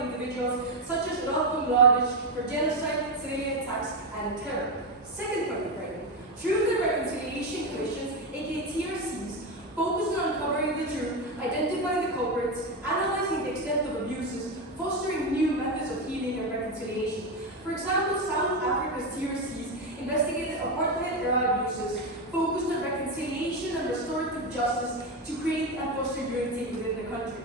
identifying individuals such as Ratko Mladic for genocide, civilian attacks, and terror. Second point of framing. Truth and Reconciliation Commissions, aka TRCs, focus on uncovering the truth, identifying the culprits, analyzing the extent of abuses, fostering new methods of healing and reconciliation. For example, South Africa's TRCs investigated apartheid-era abuses, focused on reconciliation and restorative justice to create and foster unity within the country.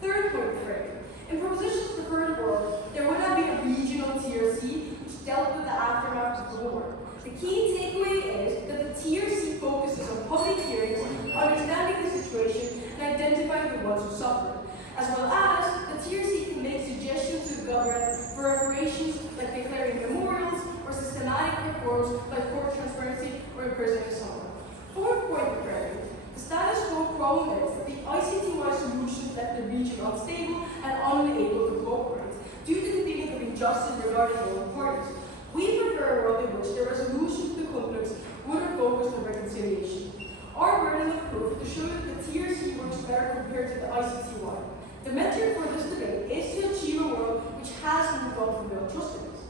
Third point of framing. In Propositions for the Current World, there would have been a regional TRC which dealt with the aftermath of the war. The key takeaway is that the TRC focuses on public hearings, understanding the situation, and identifying the ones who suffered. As well as, the TRC can make suggestions to the government for reparations like declaring memorials or systematic reforms like court transparency or imprisoning someone. Fourth point of framing. The status quo problem is that the ICTY solutions left the region unstable and unable to cooperate due to the feeling of injustice regarding both parties. We prefer a world in which the resolution to the conflicts would have focused on reconciliation. Our burden of proof to show that the TRC works better compared to the ICTY. The metric for this debate is to achieve a world which has moved on from the atrocities.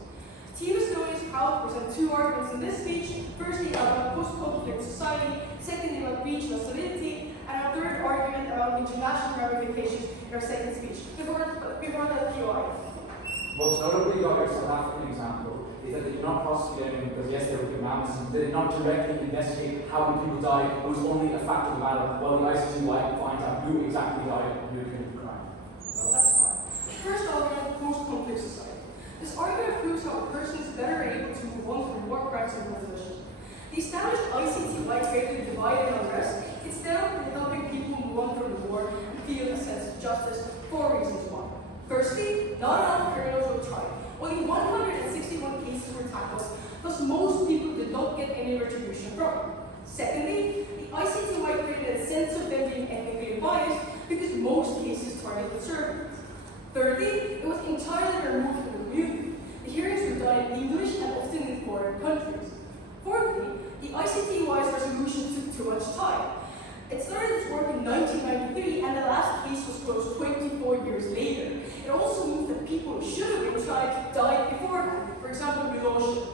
Team Estonia is proud to present two arguments in this speech. Firstly, about post-conflict society, secondly, about regional solidity, and our third argument about international ramifications in our second speech. Before the POI. Most notably about your South African example is that they did not prosecute anyone because yes, there were demands, they did not directly investigate how many people died. It was only a fact of the matter, while the ICTY finds out who exactly died and who committed the crime. Well, that's fine. First argument, post-conflict society. This argument proves how a person is better able to move on from war crimes and resolution. The established ICTY created divide and unrest instead of helping people move on from the war and feel a sense of justice for reasons why. Firstly, not enough criminals were tried. Only 161 cases were tackled, thus most people did not get any retribution from it. Secondly, the ICTY created a sense of them being ethnically biased because most cases targeted Serbians. Thirdly, it was entirely removed from the community. The hearings were done in English and often in foreign countries. Fourthly, the ICTY's resolution took too much time. It started its work in 1993 and the last case was closed 24 years later. It also moved that people who should have been tried died beforehand, for example, Milosevic.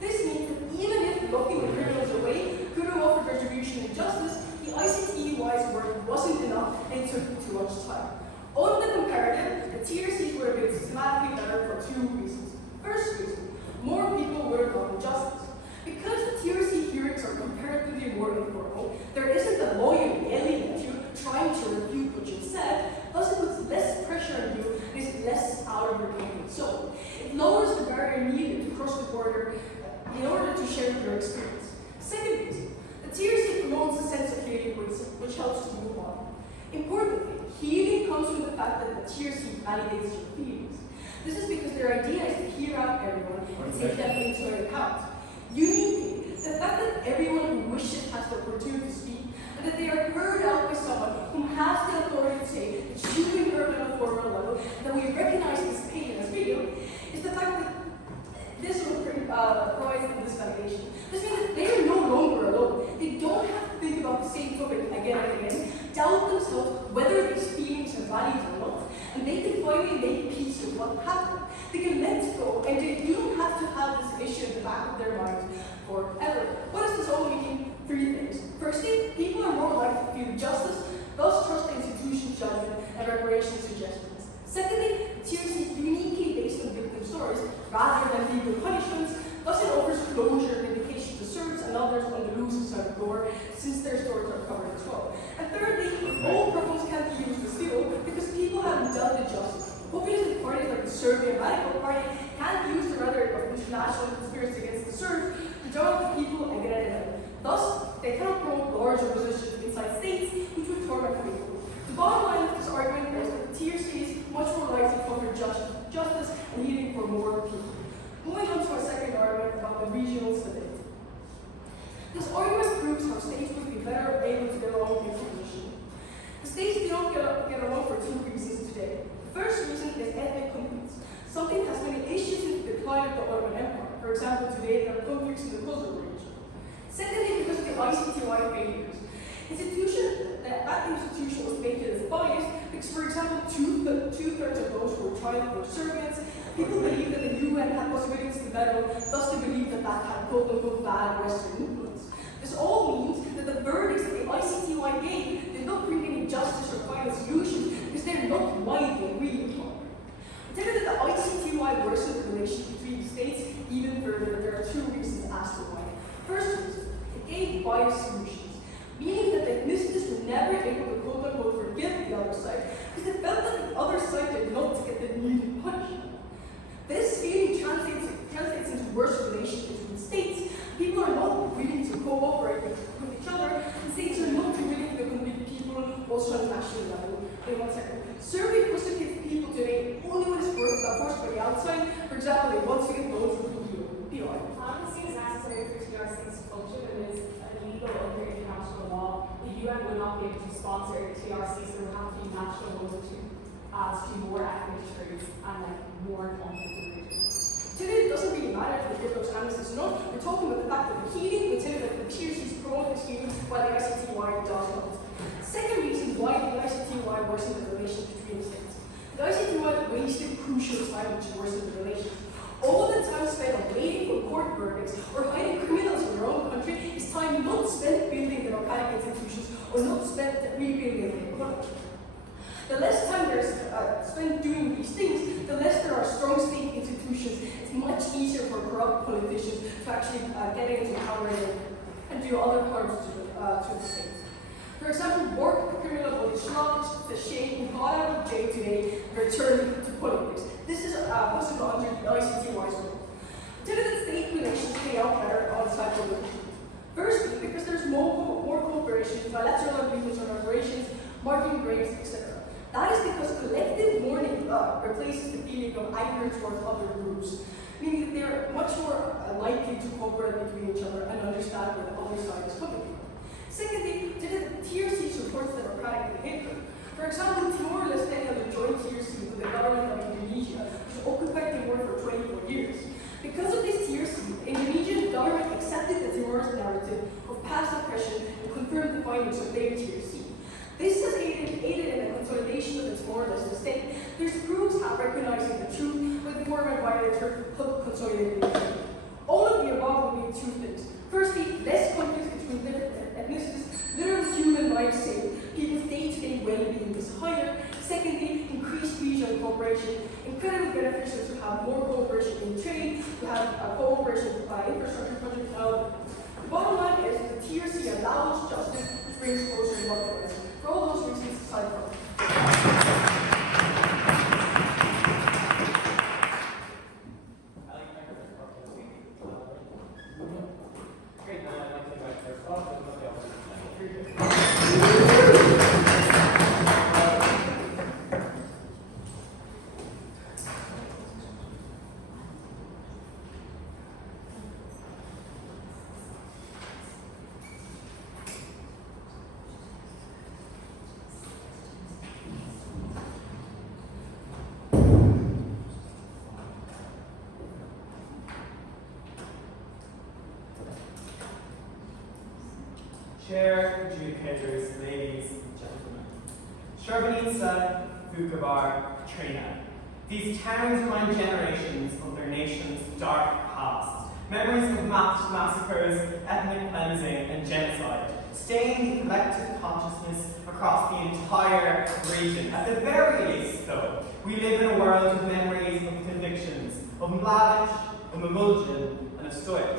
This means that even if locking the criminals away could have offered retribution and justice, the ICTY's work wasn't enough and it took too much time. On the comparative, the TRCs would have been systematically better for two reasons. First reason, more people would have gotten justice. Because the TRC hearings are comparatively more informal, there isn't a lawyer yelling at you trying to refute what you've said, thus it puts less pressure on you and is less out of your comfort zone. It lowers the barrier needed to cross the border in order to share your experience. Second reason, the TRC promotes a sense of healing which helps to move on. Importantly, healing comes from the fact that the TRC validates your feelings. This is because their idea is to hear out everyone and take them into account. Uniquely, the fact that everyone who wishes has the opportunity to speak and that they are heard out by someone who has the authority to say that you've been heard on a formal level and that we recognize this pain as real is the fact that this will provide them this validation. This means that they are no longer alone. They don't have to think about the same topic again and again, doubt themselves whether these feelings are valid or not, and they can finally make peace with what happened. They can let go, and you don't have to have this issue in the back of their mind forever. What does this all mean? Three things. Firstly, people are more likely to feel justice, thus trust the institution's judgment and reparation suggestions. Secondly, TRC is uniquely based on victim stories rather than legal punishments, thus it offers closure and vindication to servers and others on the losing side of the door, since their stories are covered as well. And thirdly, all problems can't be used as fuel because people haven't done the justice. Obviously, parties like the Serbian Radical Party can't use the rhetoric of international conspiracy against the Serbs to drive the people and get at them. Thus, they cannot promote large opposition inside states which would torment people. The bottom line of this argument is that the TRC is much more likely to offer justice and healing for more people. Moving on to our second argument about the regional stability. This argument proves how states would be better able to get along with position. The states do not get along for two reasons today. The first reason is ethnic conflicts. Something has many issues with the decline of the Ottoman Empire. For example, today there are conflicts in the Kosovo region. Secondly, because of the ICTY failures. That institution was painted as biased because, for example, 2/3 two-thirds of those who were tried were Serbians. People believe that the UN had possibilities to meddle, thus they believe that that had quote-unquote bad Western influence. This all means that the verdicts that the ICTY gave did not bring any justice or final solutions because they're not widely agreed upon. Tell you that the ICTY worsened the relations between the states even further. There are two reasons as to why. First reason, it gave biased solutions, meaning that the ethnicities were never able to quote-unquote forgive the other side because they felt that the other side did not get the needed punishment. This feeling translates into worse relations between states. People are not willing to cooperate with each other, and states are not willing to compete people also on a national level. In 1 second. Serbia persecutes people today only when it's forced by the outside. For example, they want to get loans from the EU. Honesty is necessary for TRC's function and is illegal under international law. The UN would not be able to sponsor TRCs, there would have to be national ones to add to more ethnic truths and more conflict in the region. Today, it doesn't really matter if the group of analysts or not. We're talking about the fact that the healing, we tell you that the TRCs promote this healing while the ICTY does not. Second reason why the ICTY worsens the relations between the states. The ICTY wasted crucial time to worsen the relations. All the time spent on waiting for court verdicts or hiding criminals in their own country is time not spent building democratic institutions or not spent rebuilding the economy. The less time there's spent doing these things, the less there are strong state institutions. It's much easier for corrupt politicians to actually get into power and do other harms to the states. For example, Bork, the criminal Vodislavic, the Sheikh who got out of jail today, returned to politics. This is possible under the ICTY's rule. Did that state relations play out better outside of the region? Firstly, because there's more cooperation, bilateral agreements on operations, marketing breaks, etc. That is because collective mourning replaces the feeling of anger towards other groups, meaning that they're much more likely to cooperate between each other and understand where the other side is coming from. Secondly, the TRC supports democratic behavior. For example, Timor-Leste had a joint TRC with the government of Indonesia, which occupied Timor for 24 years. Because of this TRC, the Indonesian government accepted the Timor's narrative of past oppression and confirmed the findings of their TRC. This has aided in the consolidation of the Timor-Leste state. There's proofs of recognizing the truth with the former violator consolidated. All of the above will mean two things. Firstly, less conflict between different ethnicities, literal human lives saved, people's day-to-day well-being is higher. Secondly, increased regional cooperation, incredibly beneficial to have more cooperation in trade, to have cooperation in infrastructure project development. The bottom line is that the TRC allows justice, which brings closer governance. For all those reasons, aside from. Chair, adjudicators, ladies and gentlemen. Srebrenica, Vukovar, Katrina. These towns remind generations of their nation's dark past. Memories of massacres, ethnic cleansing, and genocide stain the collective consciousness across the entire region. At the very least, though, we live in a world of memories of convictions, of Mladic, of Mamuljan, and of Stoic.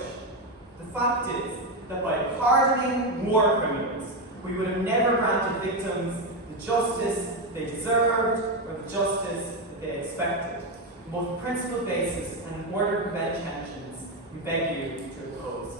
The fact is that by pardoning war criminals, we would have never granted victims the justice they deserved or the justice that they expected. On both principled basis and in order to prevent tensions, we beg you to oppose.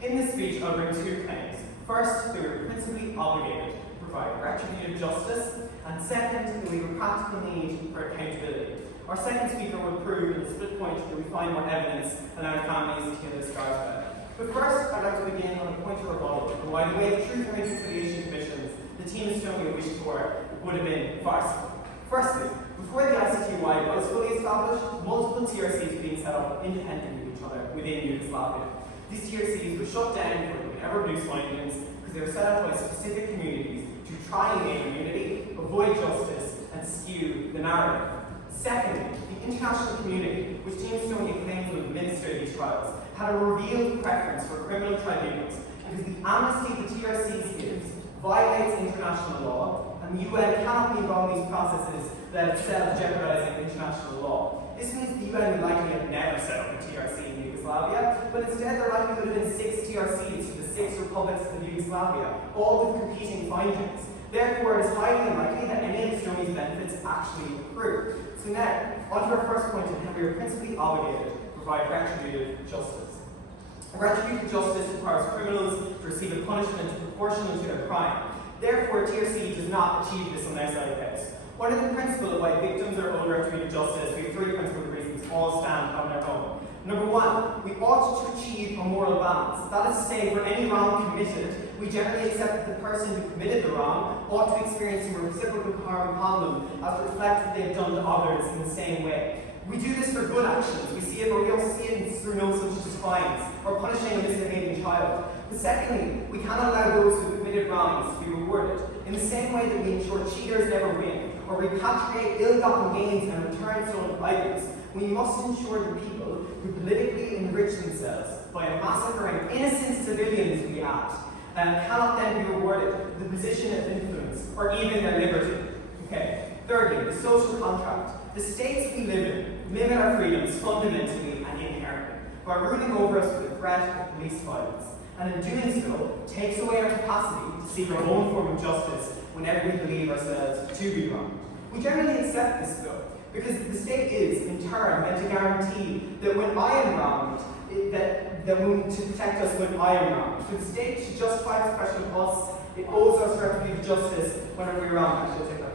In this speech, I'll bring two claims. First, that we were principally obligated to provide retributive justice, and second, that we have a practical need for accountability. Our second speaker will prove in the split point that we find more evidence allowing families to heal their scars better. But first, I'd like to begin on a point of rebuttal, and why the way the Truth and Reconciliation Commissions the team in Estonia wished for would have been farcical. Firstly, before the ICTY was fully established, multiple TRCs were being set up independently of each other within Yugoslavia. These TRCs were shut down for ever blue findings because they were set up by specific communities to try and gain immunity, avoid justice, and steer skew the narrative. Secondly, the international community, which Team Estonia claims will administer these trials, had a revealed preference for criminal tribunals because the amnesty the TRC gives violates international law, and the UN cannot be involved in these processes that itself jeopardizing international law. This means the UN would likely have never set up a TRC in Yugoslavia, but instead there likely would have been 6 TRCs for the 6 republics of Yugoslavia, all with competing findings. Therefore, it is highly unlikely that any of Estonia's benefits actually accrue. So now, on to our first point on how we are principally obligated to provide retributive justice. Retributive justice requires criminals to receive a punishment proportional to their crime. Therefore, TRC does not achieve this on their side of the house. One of the principles of why victims are owed retributive justice, we have 3 principal reasons, all stand on their own. Number 1, we ought to achieve a moral balance. That is to say, for any wrong committed, we generally accept that the person who committed the wrong ought to experience some reciprocal harm upon them as it reflects that they have done to others in the same way. We do this for good actions. We see it, but we also see it through no such as fines or punishing a misbehaving child. But secondly, we cannot allow those who committed wrongs to be rewarded. In the same way that we ensure cheaters never win, or repatriate ill-gotten gains and return stolen items, we must ensure the people who politically enrich themselves by massacring innocent civilians, we add, cannot then be rewarded the position of influence or even their liberty. Okay. Thirdly, the social contract. The states we live in limit our freedoms fundamentally and inherently by ruling over us with the threat of police violence, and in doing so, takes away our capacity to seek our own form of justice whenever we believe ourselves to be wronged. We generally accept this though, because the state is, in turn, meant to guarantee that when I am wronged, to protect us when I am wronged. For the state to justify expression of us, it owes us retributive justice whenever we're wronged. I shall take that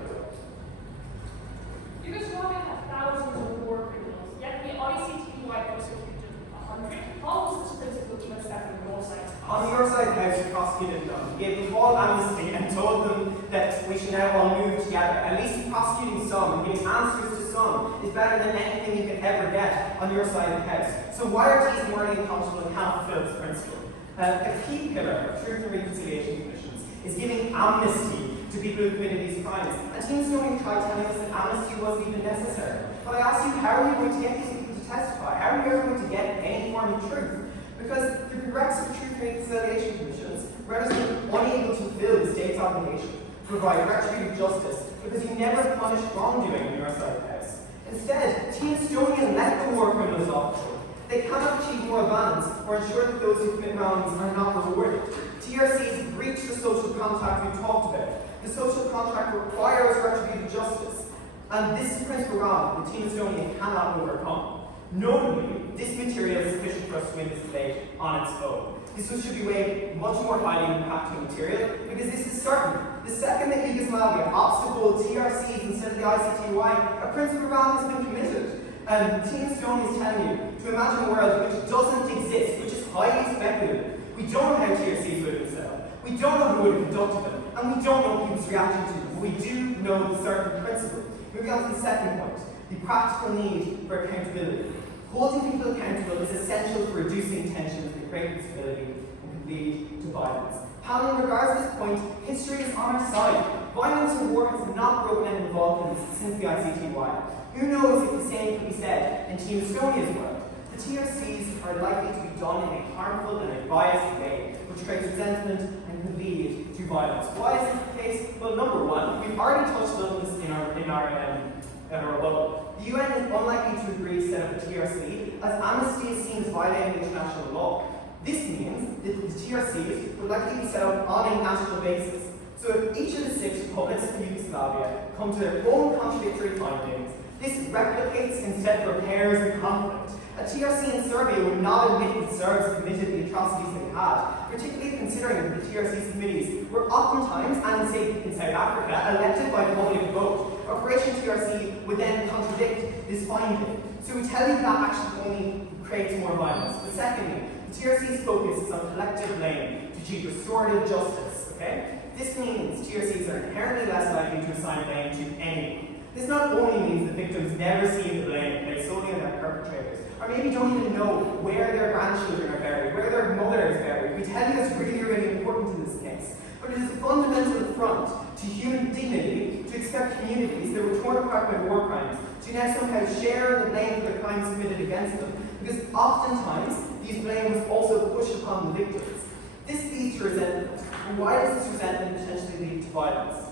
as Yugoslavia had thousands of war criminals, yet the ICTY prosecuted 100. How was this principle even accepted on your side? On your side, the House prosecuted them, gave them all amnesty, and told them that we should now all move together. At least prosecuting some and giving answers to some is better than anything you can ever get on your side of the House. So why are these morally accountable and cannot fulfill this principle? A key pillar of Truth and Reconciliation Commissions is giving amnesty to people who committed these crimes. And Team Estonia tried telling us that amnesty wasn't even necessary. But I ask you, how are you going to get these people to testify? How are you ever going to get any form of truth? Because the prerequisite of Truth and Reconciliation Commissions renders them unable to fulfill the state's obligation to provide retributive justice because you never punish wrongdoing on your side of the House. Instead, Team Estonia let the war criminals off the hook. They cannot achieve moral balance or ensure that those who commit wrongs are not rewarded. TRCs breach the social contract we talked about. The social contract requires retributive justice, and this is principle wrong that Team Estonia cannot overcome. Notably, this material is sufficient for us to win this debate on its own. This should be weighed much more highly than impacting material, because this is certain. The second that Yugoslavia obstacled TRCs instead of the ICTY, a principle wrong has been committed. Team Estonia is telling you to imagine a world which doesn't exist, which is highly speculative. We don't know how TRCs would have been set up. We don't know who would have conducted them, and we don't know people's reaction to them, but we do know the certain principle. Moving on to the second point, the practical need for accountability. Holding people accountable is essential for reducing tensions that create instability and can lead to violence. Panel, in regards to this point, history is on our side. Violence and war has not broken out in the Balkans since the ICTY. Who knows if the same could be said in Team Estonia's world? The TRCs are likely to be done in a harmful and a biased way, which creates resentment and can lead to violence. Why is this the case? Well, number one, we've already touched on this in our rebuttal. The UN is unlikely to agree to set up a TRC, as amnesty is seen as violating international law. This means that the TRCs would likely be set up on a national basis. So if each of the 6 republics of Yugoslavia come to their own contradictory findings, this replicates instead of repairs the conflict. A TRC in Serbia would not admit that Serbs committed the atrocities they had, particularly considering that the TRC's committees were oftentimes, and say in South Africa, elected by the public vote. Operation TRC would then contradict this finding. So we tell you that actually only creates more violence. But secondly, the TRC's focus is on collective blame to achieve restorative justice. Okay? This means TRCs are inherently less likely to assign blame to anyone. This not only means that victims never see the blame placed solely on their perpetrators, or maybe don't even know where their grandchildren are buried, where their mother is buried. We tell you it's really, really important in this case. But it is a fundamental affront to human dignity to accept communities that were torn apart by war crimes to now somehow share the blame for the crimes committed against them, because oftentimes these blame was also pushed upon the victims. This leads to resentment. And why does this resentment potentially lead to violence?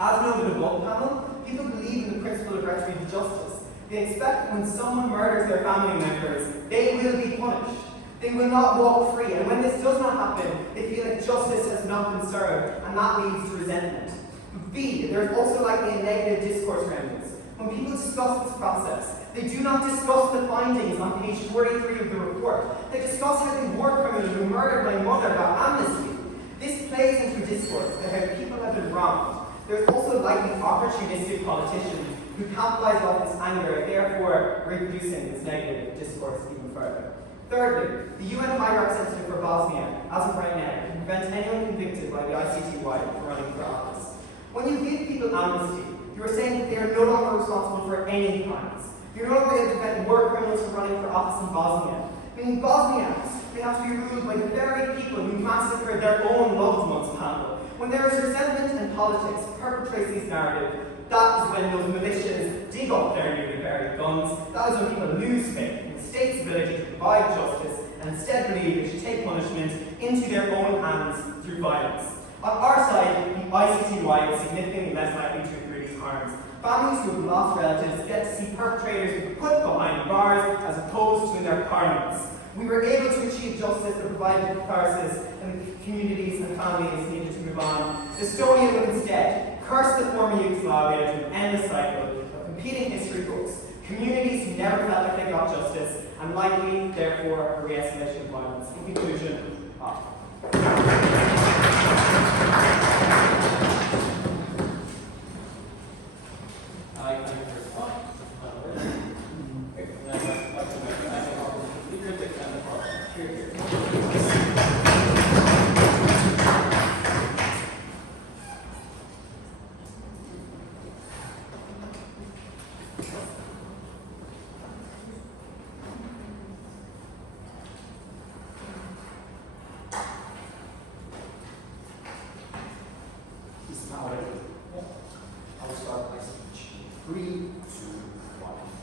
As noted above, panel, people believe in the principle of retributive justice. They expect that when someone murders their family members, they will be punished. They will not walk free, and when this does not happen, they feel like justice has not been served, and that leads to resentment. B, there's also likely a negative discourse around this. When people discuss this process, they do not discuss the findings on page 43 of the report. They discuss how the war criminal who murdered my mother got amnesty. This plays into discourse that how people have been wronged. There's also likely opportunistic politicians who capitalize off this anger, therefore reproducing this negative discourse even further. Thirdly, the UN High Representative for Bosnia, as of right now, can prevent anyone convicted by the ICTY from running for office. When you give people amnesty, you are saying that they are no longer responsible for any crimes. You're no longer able to prevent war criminals from running for office in Bosnia. Meaning Bosniaks, they have to be ruled by the very people who massacred their own loved ones, panel. When there is resentment and politics perpetrates these narratives, that is when those militias dig up their newly buried guns. That is when people lose faith in the state's ability to provide justice and instead believe they should take punishment into their own hands through violence. On our side, the ICTY is significantly less likely to incur these harms. Families who have lost relatives get to see perpetrators put behind bars as opposed to in their parliaments. We were able to achieve justice that provided catharsis and communities and families needed to move on. Estonia will instead curse the former Yugoslavia to end the cycle of competing history books, communities who never felt like they got justice, and likely, therefore, a re-escalation of violence. In conclusion,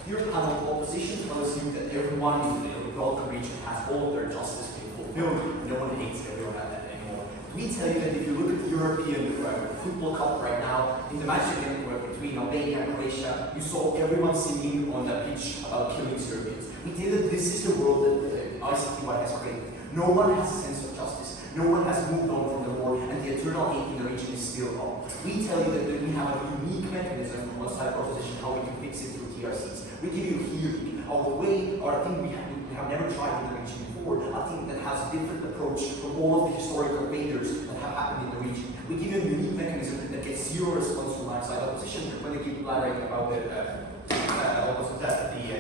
Your panel of opposition tells you that everyone in the Balkan region has all of their justice being fulfilled. No one hates everyone at that anymore. We tell you that if you look at the European football cup right now, in the match between Albania and Croatia, you saw everyone singing on the pitch about killing Serbians. We tell you that this is the world that the ICTY has created. No one has a sense of justice. No one has moved on from the war, and the eternal hate in the region is still on. We tell you that we have a unique mechanism on side proposition how we can fix it through TRCs. We give you healing, a way or a thing we have never tried in the region before, a thing that has a different approach from all of the historical failures that have happened in the region. We give you a unique mechanism that gets zero response from outside opposition when they keep blabbering about the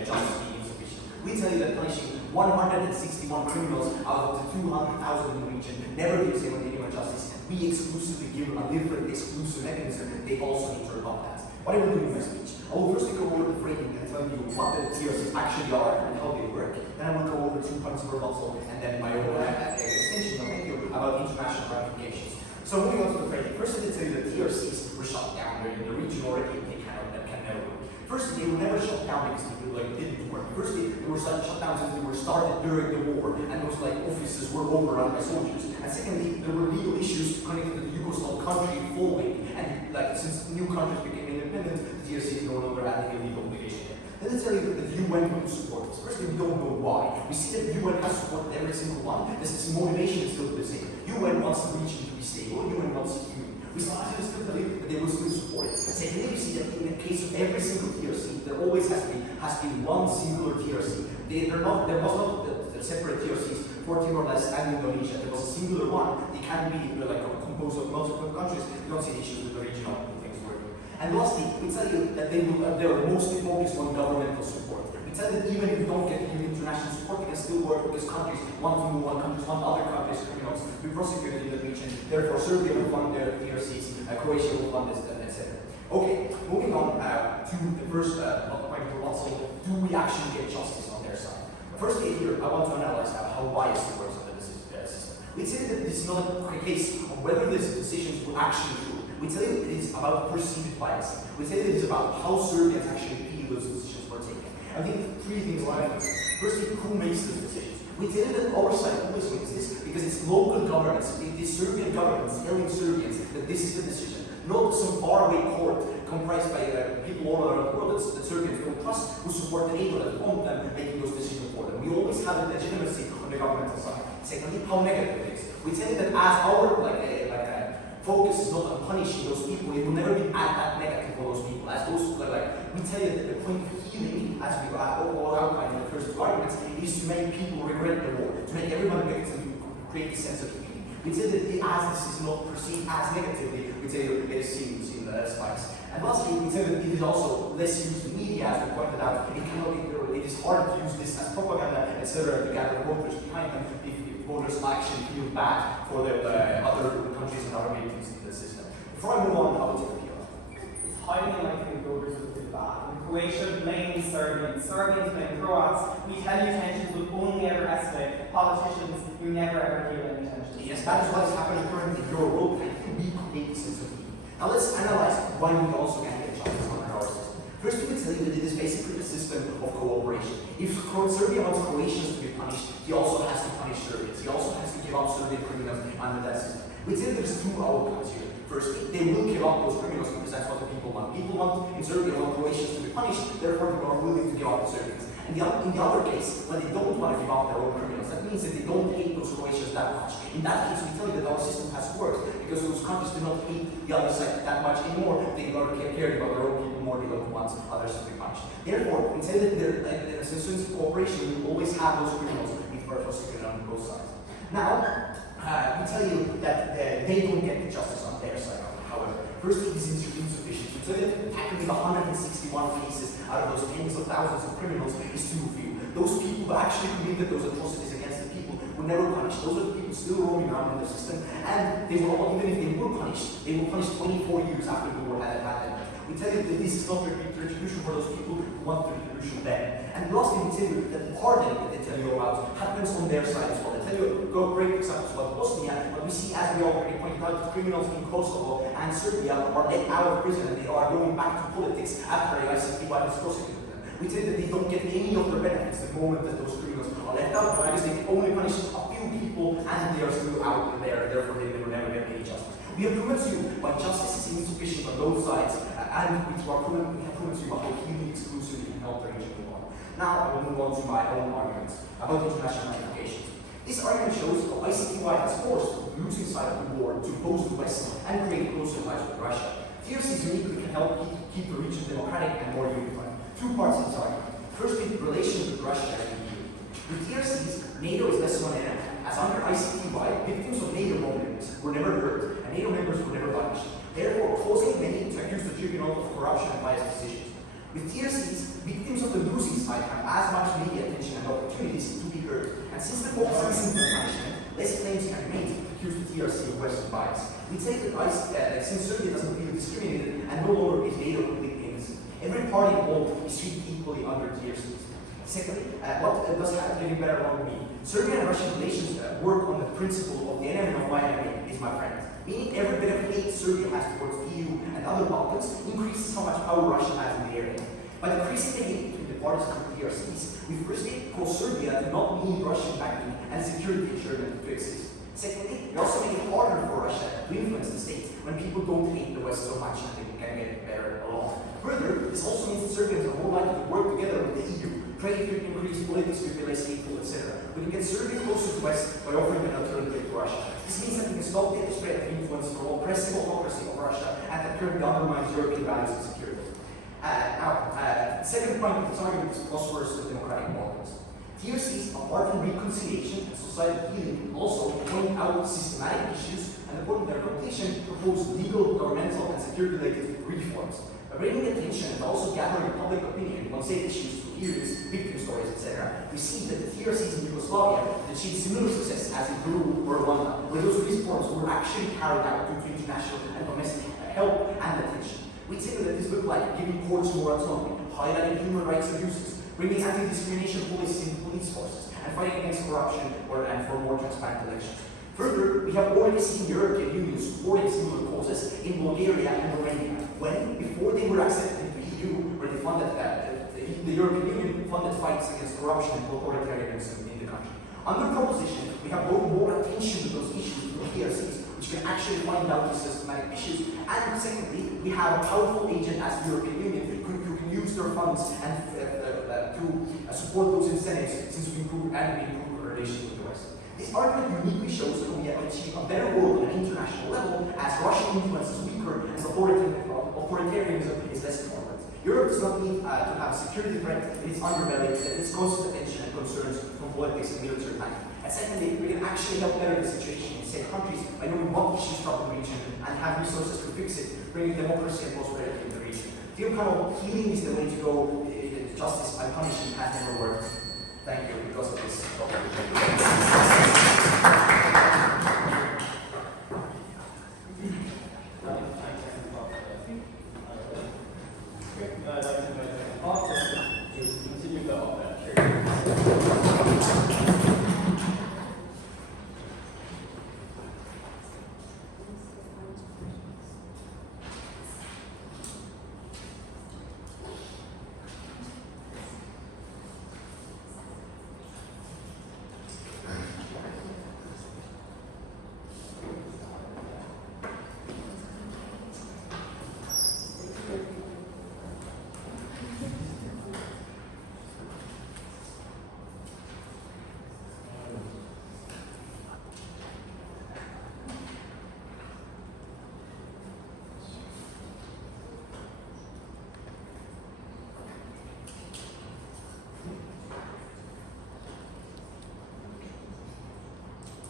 justice being insufficient. We tell you that punishing 161 criminals out of the 200,000 in the region never gives anyone genuine justice. We exclusively give a different exclusive mechanism that they also need to adopt that. What I will do in my speech, I will first go over the framing and tell you what the TRCs actually are and how they work. Then I will go over 2 points of rebuttal and then my own extension of video about international ramifications. So moving on to the framing. First, I tell you that TRCs were shut down. They're in the region already and they can never work. Firstly, they were never shut down because they didn't work. Firstly, they were shut down since they were started during the war and those offices were overrun by soldiers. And secondly, there were legal issues connected to the Yugoslav country falling. And since new countries became independent, the TRC is no longer having a legal obligation. Then let's tell you that the UN will support us. Firstly, we don't know why. We see that the UN has supported every single one. This motivation is still the same. UN wants the region to be stable. UN wants security. We still believe that they will still support it. Secondly, we see that in the case of every single TRC, there always has been one singular TRC. There was not the separate TRCs for Timor-Leste and Indonesia. There was a singular one. They can be composed of multiple countries. We don't see the issues with the regional things working. And lastly, we tell you that they are mostly focused on governmental support. We tell you that even if you don't get international support, they can still work because countries want to move on, countries want other countries' criminals to be prosecuted in the region. Therefore, Serbia will fund their TRCs, Croatia will fund this, etc. Okay, moving on to the first point for rebuttal. Do we actually get justice on their side? Firstly, here, I want to analyze how biased the works of the system. We say that this is not a case of whether these decisions were actually true. we tell you it is about perceived bias. We tell you it is about how Serbians actually feel those decisions were taken. I think three things lie on this. Firstly, who makes those decisions? We tell you that our side always makes this because it's local governments, it is Serbian governments telling Serbians that this is the decision. Not some faraway court comprised by people all around the world that Serbians don't trust, who support the NATO that want them making those decisions for them. We always have a legitimacy on the governmental side. Secondly, how negative it is. We tell you that as our focus is not on punishing those people, it will never be that negative for those people. As those we tell you that the point of healing, as we all outlined in the first two arguments, is to make people regret the war, to make everyone victim, to create a sense of healing. We tell you that as this is not perceived as negatively, we tell you it is seen spikes. And lastly, we tell you that it is also less used in media, as we pointed out. It is hard to use this as propaganda, etc., to gather voters behind them if voters actually feel bad for the other countries and other meetings in the system. Before I move on, I will take a view. It's highly unlikely voters will feel bad. When Croatia blames Serbians, Serbians blame Croats, we tell you tensions will only ever escalate. Politicians, you never ever heal any tensions. Yes, that is what is happening currently in your world, and we create a sense of healing. Now let's analyze why we also can get justice under our system. First, we will tell you that it is basically a system of cooperation. If Serbia wants Croatians to be punished, he also has to punish Serbians. He also has to give up Serbian criminals under that system. We tell you there's two outcomes here. Firstly, they will give up those criminals because that's what the people want. People want, in Serbia, want Croatians to be punished, therefore people are willing to give up the Serbians. And in the other case, when they don't want to give up their own criminals, that means that they don't hate those Croatians that much. In that case, we tell you that our system has worked because those countries do not hate the other side that much anymore. They are caring about their own people more, they don't want others to be punished. Therefore, we tell you that since cooperation, we will always have those criminals be prosecuted on both sides. Now, we tell you that they don't get justice on their side, however. First, it is insufficient. We tell you that tackling 161 cases out of those tens of thousands of criminals is too few. Those people who actually committed those atrocities against the people were never punished. Those are the people still roaming around in the system, and they were all, even if they were punished, 24 years after the war had happened. We tell you that this is not retribution for those people who want retribution then. And lastly, we tell you that the pardon that they tell you about happens on their side as well. They tell you great examples like Bosnia, but we see, as we already pointed out, the criminals in Kosovo and Serbia are let out of prison and they are going back to politics after the ICT violence prosecuted them. We tell you that they don't get any of the benefits the moment that those criminals are let out because they can only punish a few people and they are still out there, therefore they will never get any justice. We have proven to you why justice is insufficient on both sides, and we have proven to you how healing exclusively can help the region move on. Now I will move on to my own arguments about international ramifications. This argument shows how ICTY has forced the losing side of the war to oppose the West and create closer ties with Russia. TRCs uniquely can help keep the region democratic and more unified. Two parts of this argument. Firstly, relations with Russia and the EU. With TRCs, NATO is less of an enemy, as under ICTY, victims of NATO bombings were never hurt, and NATO members were never punished, therefore causing many to accuse the tribunal of corruption and biased decisions. With TRCs, victims of the losing side have as much media attention and opportunities to be heard, and since the focus isn't on punishment, less claims can be made to accuse the TRC of Western bias. We take that since Serbia doesn't feel discriminated and no longer is NATO completely innocent, every party involved is treated equally under TRCs. Secondly, what does getting better along mean? Serbian and Russian relations work on the principle of the enemy of my enemy is my friend. Meaning every bit of hate Serbia has towards the EU and other Balkans increases how much power Russia has in the area. By decreasing the hate between the parties and the TRCs, we firstly cause Serbia to not need Russian backing and security assurance to exist. Secondly, we also make it harder for Russia to influence the state when people don't hate the West so much and they can get better along. Further, this also means that Serbians are more likely to work together with the EU. Trade could increase, politics could be less hateful, etc. We can get Serbia closer to West by offering an alternative to Russia. This means that we can stop the spread of influence from oppressive autocracy of Russia and that currently undermines European values and security. The second point of this argument is phosphorus of democratic Balkans. TRCs, apart from reconciliation and societal healing, also point out systematic issues and, upon their completion, propose legal, governmental, and security-related reforms. By bringing attention and also gathering public opinion on safe issues through hearings, victim stories, etc., we see that the TRCs in Yugoslavia achieved similar success as in Peru or Rwanda, where those reforms were actually carried out due to international and domestic help and attention. We take that this looked like giving courts more autonomy, highlighting human rights abuses, bringing anti-discrimination policies into police forces, and fighting against corruption and for more transparent elections. Further, we have already seen the European Union supporting similar causes in Bulgaria and Romania, when, before they were accepted into the EU, where they funded the European Union funded fights against corruption and authoritarianism in the country. Under proposition, we have brought more attention to those issues through PRCs, which can actually find out these systematic issues. And secondly, we have a powerful agent as the European Union who can use their funds and to support those incentives, since we improve our relations with the West. This argument uniquely shows that we have achieved a better world on an international level as Russian influence is weaker and authoritarianism is less prevalent. Europe does not need to have a security threat in its underbelly that needs constant attention and concerns from politics and military planning. And secondly, we can actually help better the situation in safe countries by knowing what issues trouble the region and have resources to fix it, bringing democracy and prosperity in the region. The kind of healing is the way to go. Justice by punishing has never worked. Thank you because of this.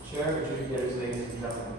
Chair, adjudicators, ladies and gentlemen.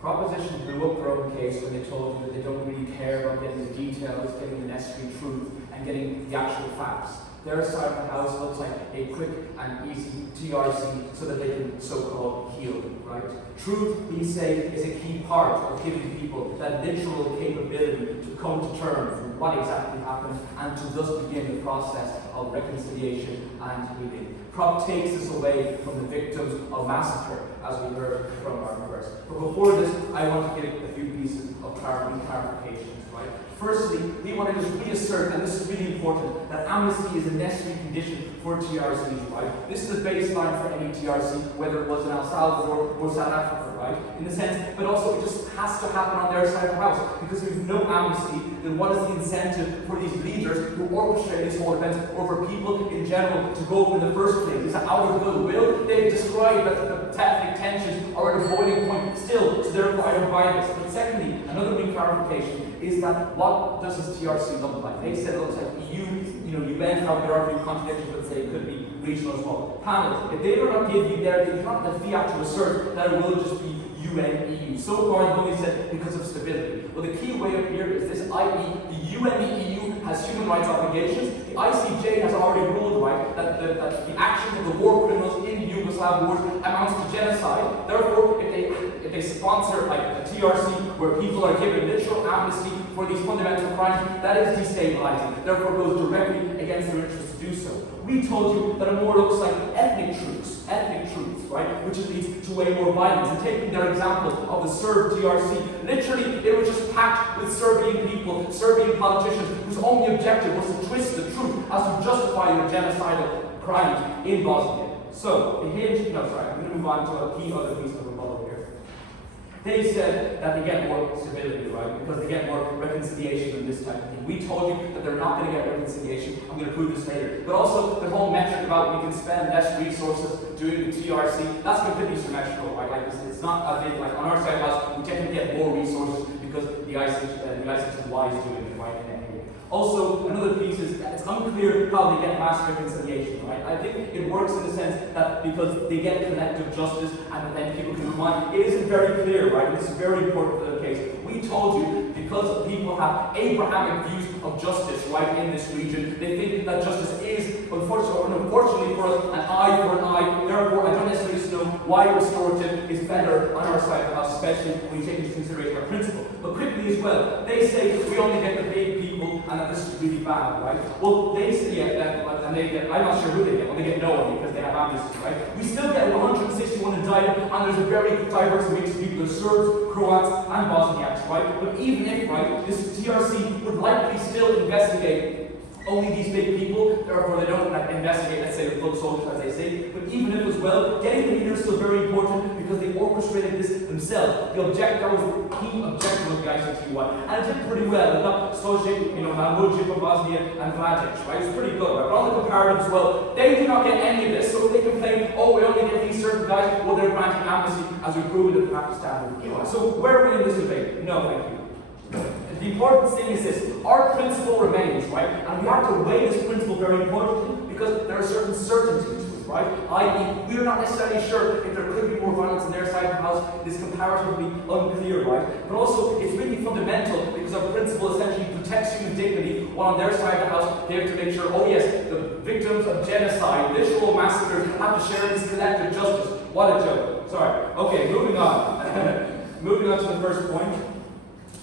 Proposition blew up their own case when they told you that they don't really care about getting the details, getting the necessary truth, and getting the actual facts. Their side of the house looks like a quick and easy TRC so that they can so-called heal, right? Truth, we say, is a key part of giving people that literal capability to come to terms with what exactly happened and to thus begin the process of reconciliation and healing. Prop takes us away from the victims of massacre, as we heard from our first. But before this, I want to give a few pieces of clarifications, right? Firstly, we want to just reassert, and this is really important, that amnesty is a necessary condition for TRCs, right? This is a baseline for any TRC, whether it was in El Salvador or South Africa, right? In the sense, but also it just has to happen on their side of the house, because if there's no amnesty, then what is the incentive for these leaders who orchestrate this whole event, or for people in general to go up in the first place? Is it out of goodwill? They've described that the ethnic tensions are at a boiling point still, so therefore I don't buy this. But secondly, another big clarification is that what does this TRC look like? They said it looks like EU, UN, how there are a few contradictions, but say it could be regional as well. Panel, if they do not give you there, they do not have the fiat to assert that it will just be UN, EU. So far, they've only said because of stability. Well, the key way up here is this, i.e., the UN, the EU has human rights obligations. The ICJ has already ruled, right, that the actions of the war criminals in the Yugoslav wars amounts to genocide. Therefore, if they sponsor like a TRC where people are given literal amnesty for these fundamental crimes, that is destabilizing. Therefore, it goes directly against their interests to do so. We told you that it more looks like ethnic truths, right, which leads to way more violence. And taking their example of the Serb TRC, literally it was just packed with Serbian people, Serbian politicians, whose only objective was to twist the truth as to justify their genocidal crimes in Bosnia. So, I'm going to move on to a key other piece of rebuttal here. They said that they get more stability, right? Because they get more reconciliation and this type of thing. We told you that they're not going to get reconciliation. I'm going to prove this later. But also, the whole metric about we can spend less resources doing the TRC, that's completely symmetrical, right? Like, it's not a big, like, on our side of the house, we tend to get more resources because the ICTY is doing it, right? Also, another piece is that it's unclear how they get mass reconciliation, right? I think it works in the sense that because they get collective justice and then people can come on, it isn't very clear, right? This is very important for the case. We told you because people have Abrahamic views of justice, right, in this region, they think that justice is, unfortunately for us, an eye for an eye. Therefore, I don't necessarily know why restorative is better on our side of the house, especially when we take into consideration our principle. But quickly as well, they say we only get the big people and that this is really bad, right? Well, they still get that, and they get, I'm not sure who they get, well, they get no one because they have amnesty, right? We still get 161 indicted, and there's a very diverse mix of people. There's Serbs, Croats, and Bosniaks, right? But even if, right, this TRC would likely still investigate only these big people, therefore they don't investigate, let's say, the foot soldiers, as they say. But even if as well, getting them here is still very important because they orchestrated this themselves. That was the key objective of the ICTY. And it did pretty well. It got Stojic, Malmujic from Bosnia, and Vladic, right? It's pretty good, right? But on the comparatives as well, they do not get any of this. So if they complain, oh, we only get these certain guys, well, they're granting amnesty, as we proved in Pakistan. So where are we in this debate? No, thank you. The important thing is this, our principle remains, right? And we have to weigh this principle very importantly because there are certain certainties to it, right? I.e., we're not necessarily sure if there could be more violence on their side of the house. It is comparatively unclear, right? But also, it's really fundamental because our principle essentially protects human dignity, while on their side of the house, they have to make sure, oh yes, the victims of genocide, literal massacres, have to share this collective justice. What a joke. Sorry. Okay, moving on. Moving on to the first point,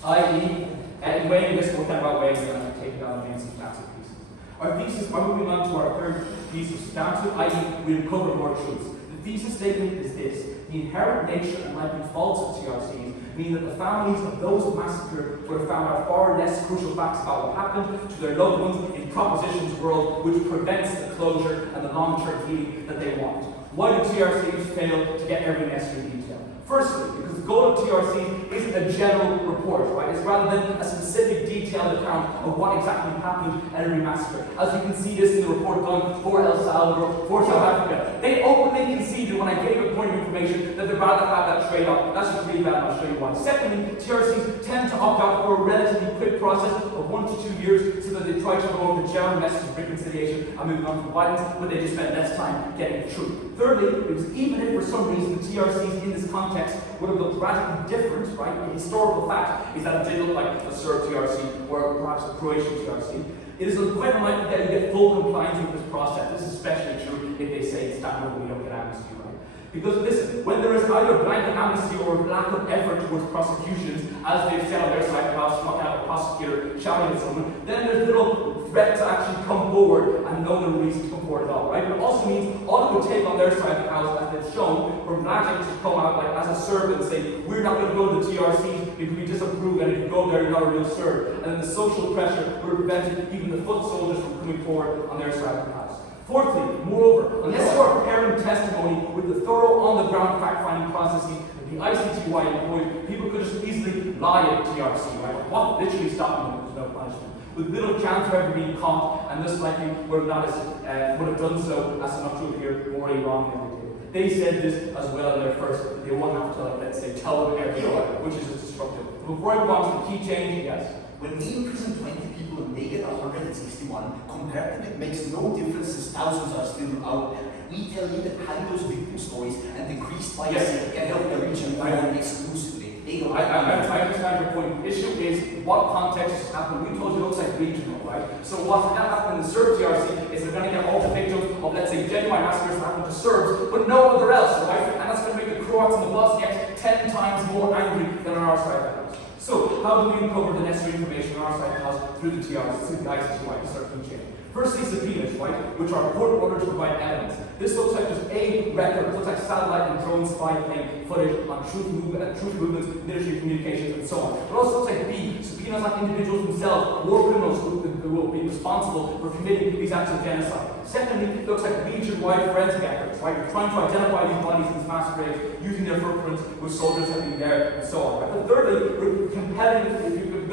i.e., in weighing this, we're kind of about weighing, we're going to take down the substantive pieces. Our thesis, we're moving on to our third piece of substantive, i.e., we uncover more truths. The thesis statement is this: the inherent nature and likely faults of TRCs mean that the families of those massacred would have found out far less crucial facts about what happened to their loved ones in propositions world, which prevents the closure and the long-term healing that they want. Why do TRCs fail to get every necessary detail? Firstly, because the goal of TRC isn't a general report, right? It's rather than a specific detailed account of what exactly happened at every massacre. As you can see this in the report done for El Salvador, for South Africa. They openly conceded when I gave a point of information that they'd rather have that trade-off. That's just really bad, and I'll show you why. Secondly, TRCs tend to opt out for a relatively quick process of 1 to 2 years so that they try to promote the general message of reconciliation and moving on from violence, but they just spend less time getting the truth. Thirdly, because even if for some reason the TRCs in this context would have looked radically different, right? The historical fact is that it did look like a Serb TRC or perhaps a Croatian TRC. It is quite unlikely that you get full compliance with this process. This is especially true if they say it's standard when we don't get amnesty, right? Because listen, when there is either blanket amnesty or lack of effort towards prosecutions, as they've said on their side, perhaps not have a prosecutor shouting at someone, then there's little threat to actually come forward and no reason to come forward at all, right? But it also means all it would take on their side of the house, as they've shown, for Vladic to come out like as a Serb and say, we're not going to go to the TRC if we disapprove, and if you go there, you're not a real Serb. And then the social pressure would have prevented even the foot soldiers from coming forward on their side of the house. Fourthly, moreover, unless you are preparing testimony with the thorough on-the-ground fact-finding processes that the ICTY employs, people could just easily lie at TRC, right? What literally stopping them? There's no punishment. With little chance of ever being caught, and this likely would have done so, as an actual here, morally wrong than they did. They said this as well in their first, they won't have to, let's say, tell them everywhere, which is destructive. Before I go on to the key change, yes. When we imprison 20 people and they get 161, comparatively it makes no difference since thousands are still out there. We tell you that having those victim stories and decreased bias can help the region exclusively. I understand your point. The issue is what context has happened. We told you it looks like regional, right? So what's going to happen in the Serb TRC is they're going to get all the victims of, let's say, genuine massacres that happened to Serbs, but no other else, right? And that's going to make the Croats and the Bosniaks 10 times more angry than on our side of the house. So, how do we uncover the necessary information on our side of the house through the TRC, through the ICTY to start the chain? Firstly, subpoenas, right, which are court orders to provide evidence. This looks like just a record, it looks like satellite and drone spy plane footage on truth movements, military communications, and so on. It also looks like B, subpoenas on individuals themselves, war criminals who will be responsible for committing these acts of genocide. Secondly, it looks like region-wide forensic efforts, right? We're trying to identify these bodies in these mass graves using their footprints, which soldiers have been there, and so on. Right? But thirdly, we're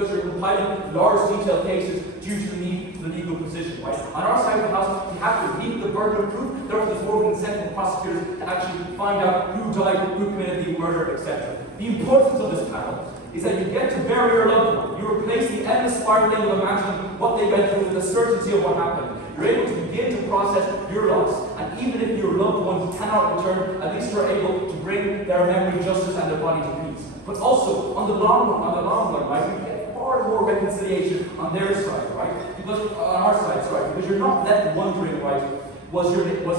because we're compiling large detailed cases due to the need for the legal position, right? On our side of the house, we have to meet the burden of proof, therefore there's more consent from prosecutors to actually find out who died, who committed the murder, etc. The importance of this panel is that you get to bury your loved one. You replace the endless spiraling of imagining what they went through with the certainty of what happened. You're able to begin to process your loss, and even if your loved ones cannot return, at least you're able to bring their memory justice and their body to peace. But also, on the long run, right, you get far more reconciliation on their side, right? Because on our side, sorry, because you're not left wondering, right? Was your neighbor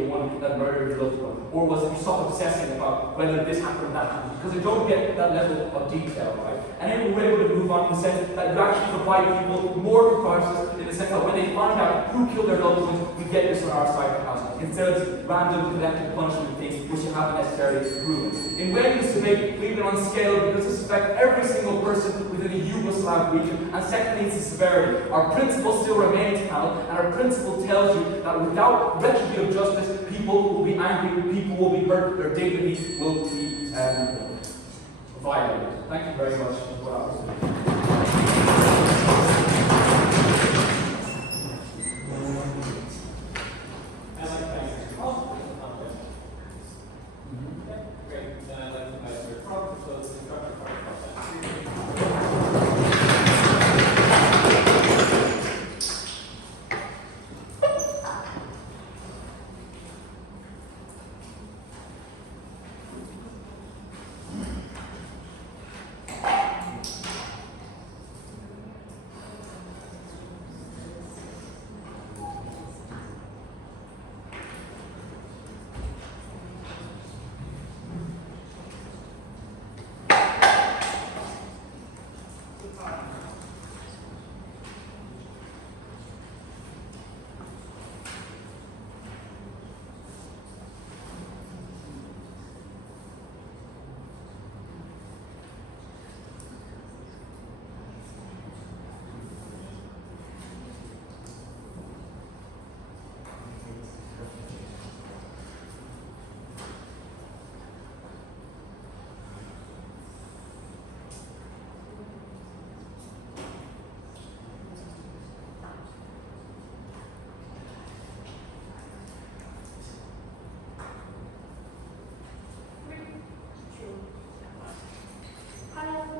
the one that murdered your loved one, or was it you stop obsessing about whether this happened or that happened? Because they don't get that level of detail, right? And then we're able to move on in the sense that you actually provide people more catharsis in the sense that when they find out who killed their loved ones, we get this on our side of the house. Instead of random collective punishment things which you haven't necessarily proven. In Wales today, we've been on scale because this affects every single person within the Yugoslav region, and secondly, it's the severity. Our principle still remains, panel, and our principle tells you that without retributive justice, people will be angry, people will be hurt, their dignity will be violated. Thank you very much for what I was doing.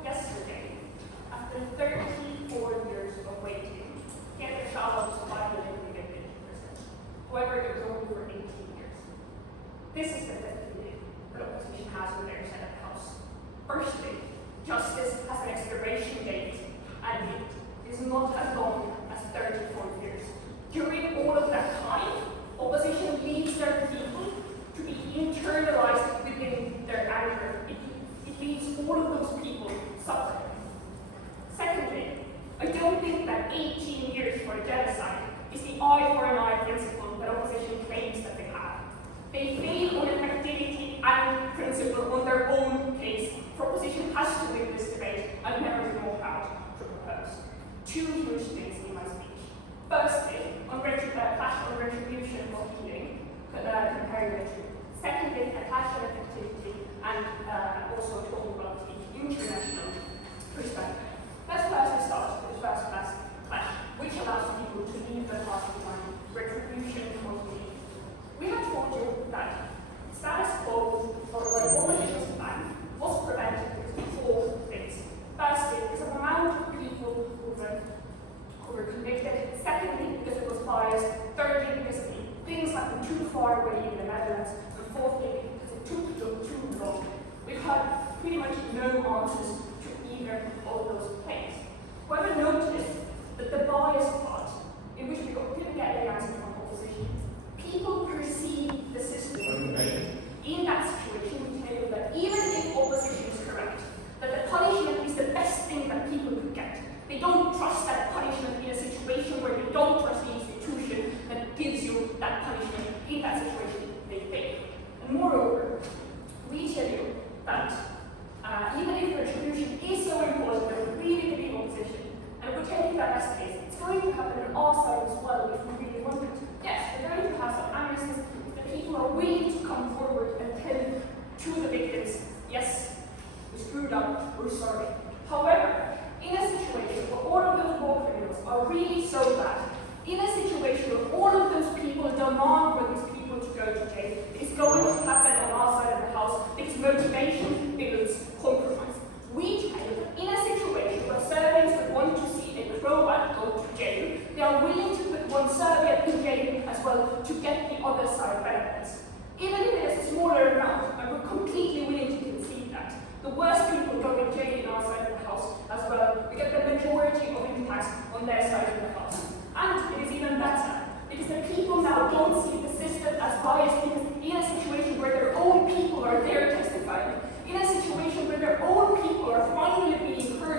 Yesterday, after 34 years of waiting, Canada Shaw was finally convicted in prison. However, it was only for 18 years. This is the definition that opposition has with their Senate House. Firstly, justice has an expiration date, and it is not as long as 34 years. During all of that time, opposition leaves their people to be internalized within their anger. It leaves all of those people suffering. Secondly, I don't think that 18 years for a genocide is the eye for an eye principle that opposition claims that they have. They fail on effectivity and principle on their own case, for opposition has to win this debate and never know how to propose. Two huge things in my speech. Firstly, on clash on retribution of healing, comparing the two. Secondly, a clash on effectivity and also talking about the international perspective. Let's first start with the first class clash, which allows people to leave their past behind, retribution for healing. We have told you that status quo for the opposition's plan was prevented with four things. Firstly, because of the amount of people who were convicted. Secondly, because it was biased. Thirdly, because things happened too far away in the Netherlands. And fourthly, because it took too long. We've had pretty much no answers to either of those claims. However, notice that the bias part, in which we didn't get any answer from opposition, people perceive the system. In that situation, we tell you that even if opposition is correct, that the punishment is the best thing that people could get. They don't trust that punishment in a situation where they don't trust the institution that gives you that punishment. In that situation, they fail. And moreover, we tell you that even if retribution is so important that we really believe opposition, and we're taking that as case, it's going to happen on our side as well if we really want it to. Yes, we're going to have some amnesties. The people are willing to come forward and tell to the victims, yes, we screwed up, we're sorry. However, in a situation where all of those war criminals are really so bad, in a situation where all of those people demand for these people to go to jail, it's going to happen on our side of the house because motivation builds compromise. We tell you that in a situation where Serbians would want to see a Croat go to jail, they are willing to put one Serbian in jail as well to get the other side benefits. Even if it is a smaller amount, and we're completely willing to concede that, the worst people go to jail in our side of the house as well, we get the majority of impacts on their side of the house. And it is even better, because the people now don't see the system as biased, because in a situation where their own people are there testifying, in a situation where their own people are finally being heard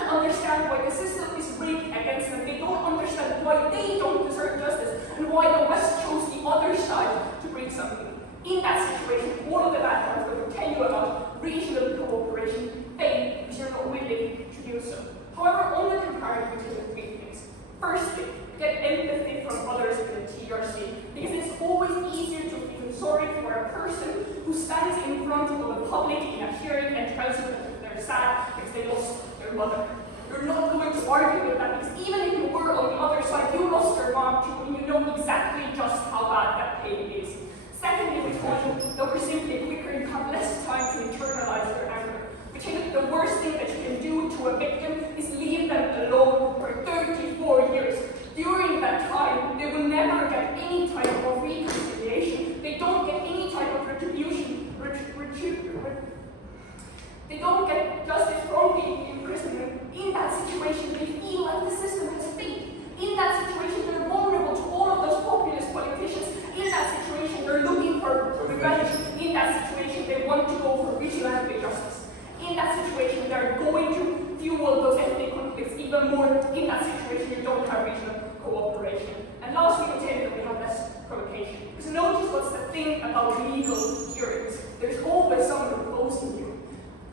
don't understand why the system is rigged against them. They don't understand why they don't deserve justice and why the West chose the other side to bring something. In that situation, all of the backgrounds that will tell you about regional cooperation fail because you're not willing to do so. However, on the comparative, we take three things. Firstly, get empathy from others in the TRC, because it's always easier to feel sorry for a person who stands in front of the public in a hearing and tells you that they're sad because they lost their mother. You're not going to argue with that, because even if you were on the other side, you lost your mom too, and you know exactly just how bad that pain is. Secondly, we told you that we're simply quicker and have less time to internalize their anger. We tell you that the worst thing that you can do to a victim is leave them alone for 34 years. During that time, they will never get any type of reconciliation. They don't get any type of retribution. They don't get justice from the imprisonment. In that situation, they feel like the system has failed. In that situation, they're vulnerable to all of those populist politicians. In that situation, they're looking for revenge. In that situation, they want to go for vigilante justice. In that situation, they're going to fuel those ethnic conflicts even more. In that situation, you don't have regional cooperation. And lastly, we tell you that we have less provocation. Because notice what's the thing about legal hearings. There's always someone opposing you.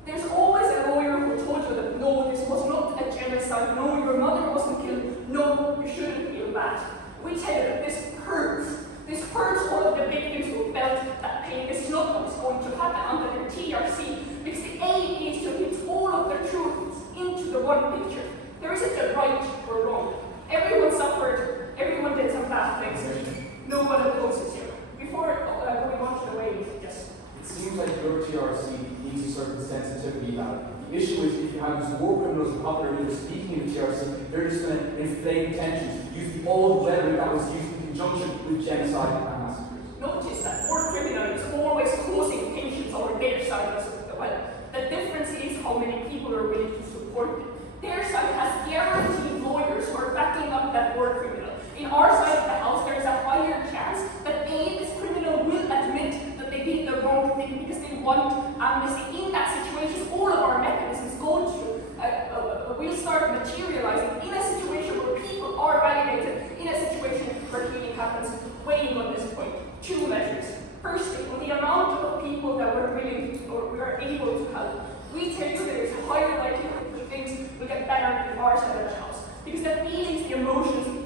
There's always a lawyer who told you that no, this was not a genocide, no, your mother wasn't killed, no, you shouldn't feel bad. We tell you that this hurts. This hurts all of the victims who felt that pain. This is not what is going to happen under the TRC, because the aim is to put all of the truths into the one picture. There isn't a right or wrong. Everyone suffered, everyone did some bad things. No one opposes you. Before going on to the way, yes. It seems like your TRC needs a certain sensitivity about it. The issue is if you have these war criminals and popular leaders speaking in the TRC, they're just going to inflame tensions, use the old rhetoric that was used in conjunction with genocide and massacres. Notice that war criminal is always causing tensions over their side of the well. The difference is how many people are willing to support it. Their side has guaranteed lawyers who are backing up that war criminal. In our side of the house, there is a higher chance that this criminal will admit that they did the wrong thing because they want amnesty. In that situation, all of our mechanisms go to will start materializing in a situation where people are validated, in a situation where healing happens. Weighing on this point, two measures. Firstly, on the amount of people that we're willing or we are able to help, we tell you there is a higher likelihood that things will get better in our side of the house. Because the feelings, the emotions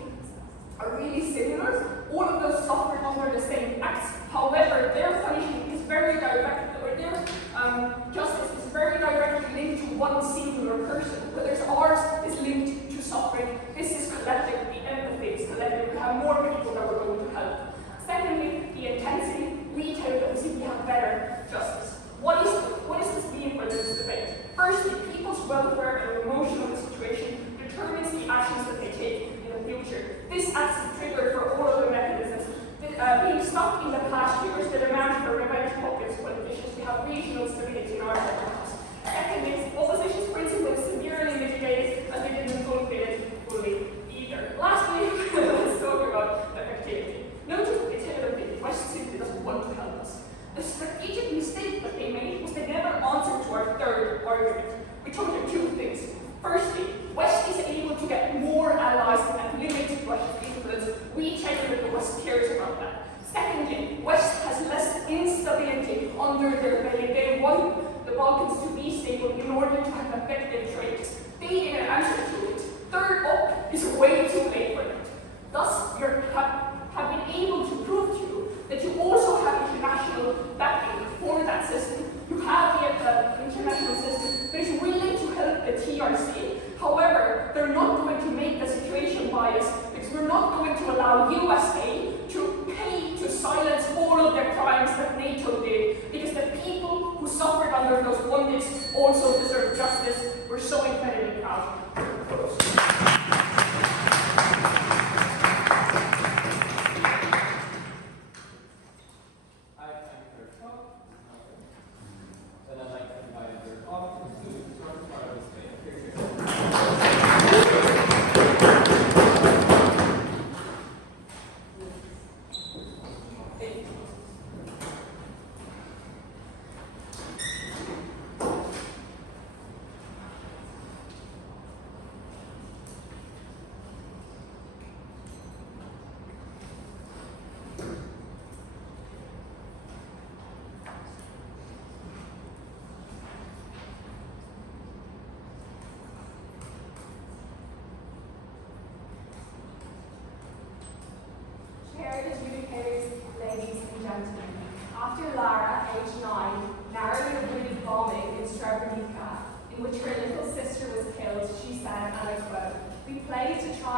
are really similar. All of those suffered under the same acts. However, their punishment is very direct, or their justice is very directly linked to one singular person, whereas ours is linked to suffering. This is collective. The empathy is collective. We have more people that we're going to help. Secondly, the intensity. We tell them that we have better justice. What does this mean for this debate? Firstly, people's welfare and emotional situation determines the actions that they take in the future. This acts as a trigger for all of the mechanisms. Being stuck in the past triggers the demand for revenge populist politicians. We have regional stability in our countries. Secondly, opposition's principle is severely mitigated as they didn't fulfill it fully either. Lastly, let's talk about effectivity. Notice that they tell them that the West simply doesn't want to help us. The strategic mistake that they made was they never answered to our third argument. We told you two things. Firstly, West is able to get more allies and limit Russia's influence. We tell you that the West cares about that. Secondly, West has less instability under their belly. They want the Balkans to be stable in order to have effective trade. They didn't answer to it. Third up is way too late for that. Thus, you have been able to prove to you that you also have international backing for that system. You have the international system that is willing to help the TRC. However, they're not going to make the situation biased because we're not going to allow USA to pay to silence all of the crimes that NATO did, because the people who suffered under those bondage also deserve justice. We're so incredibly proud.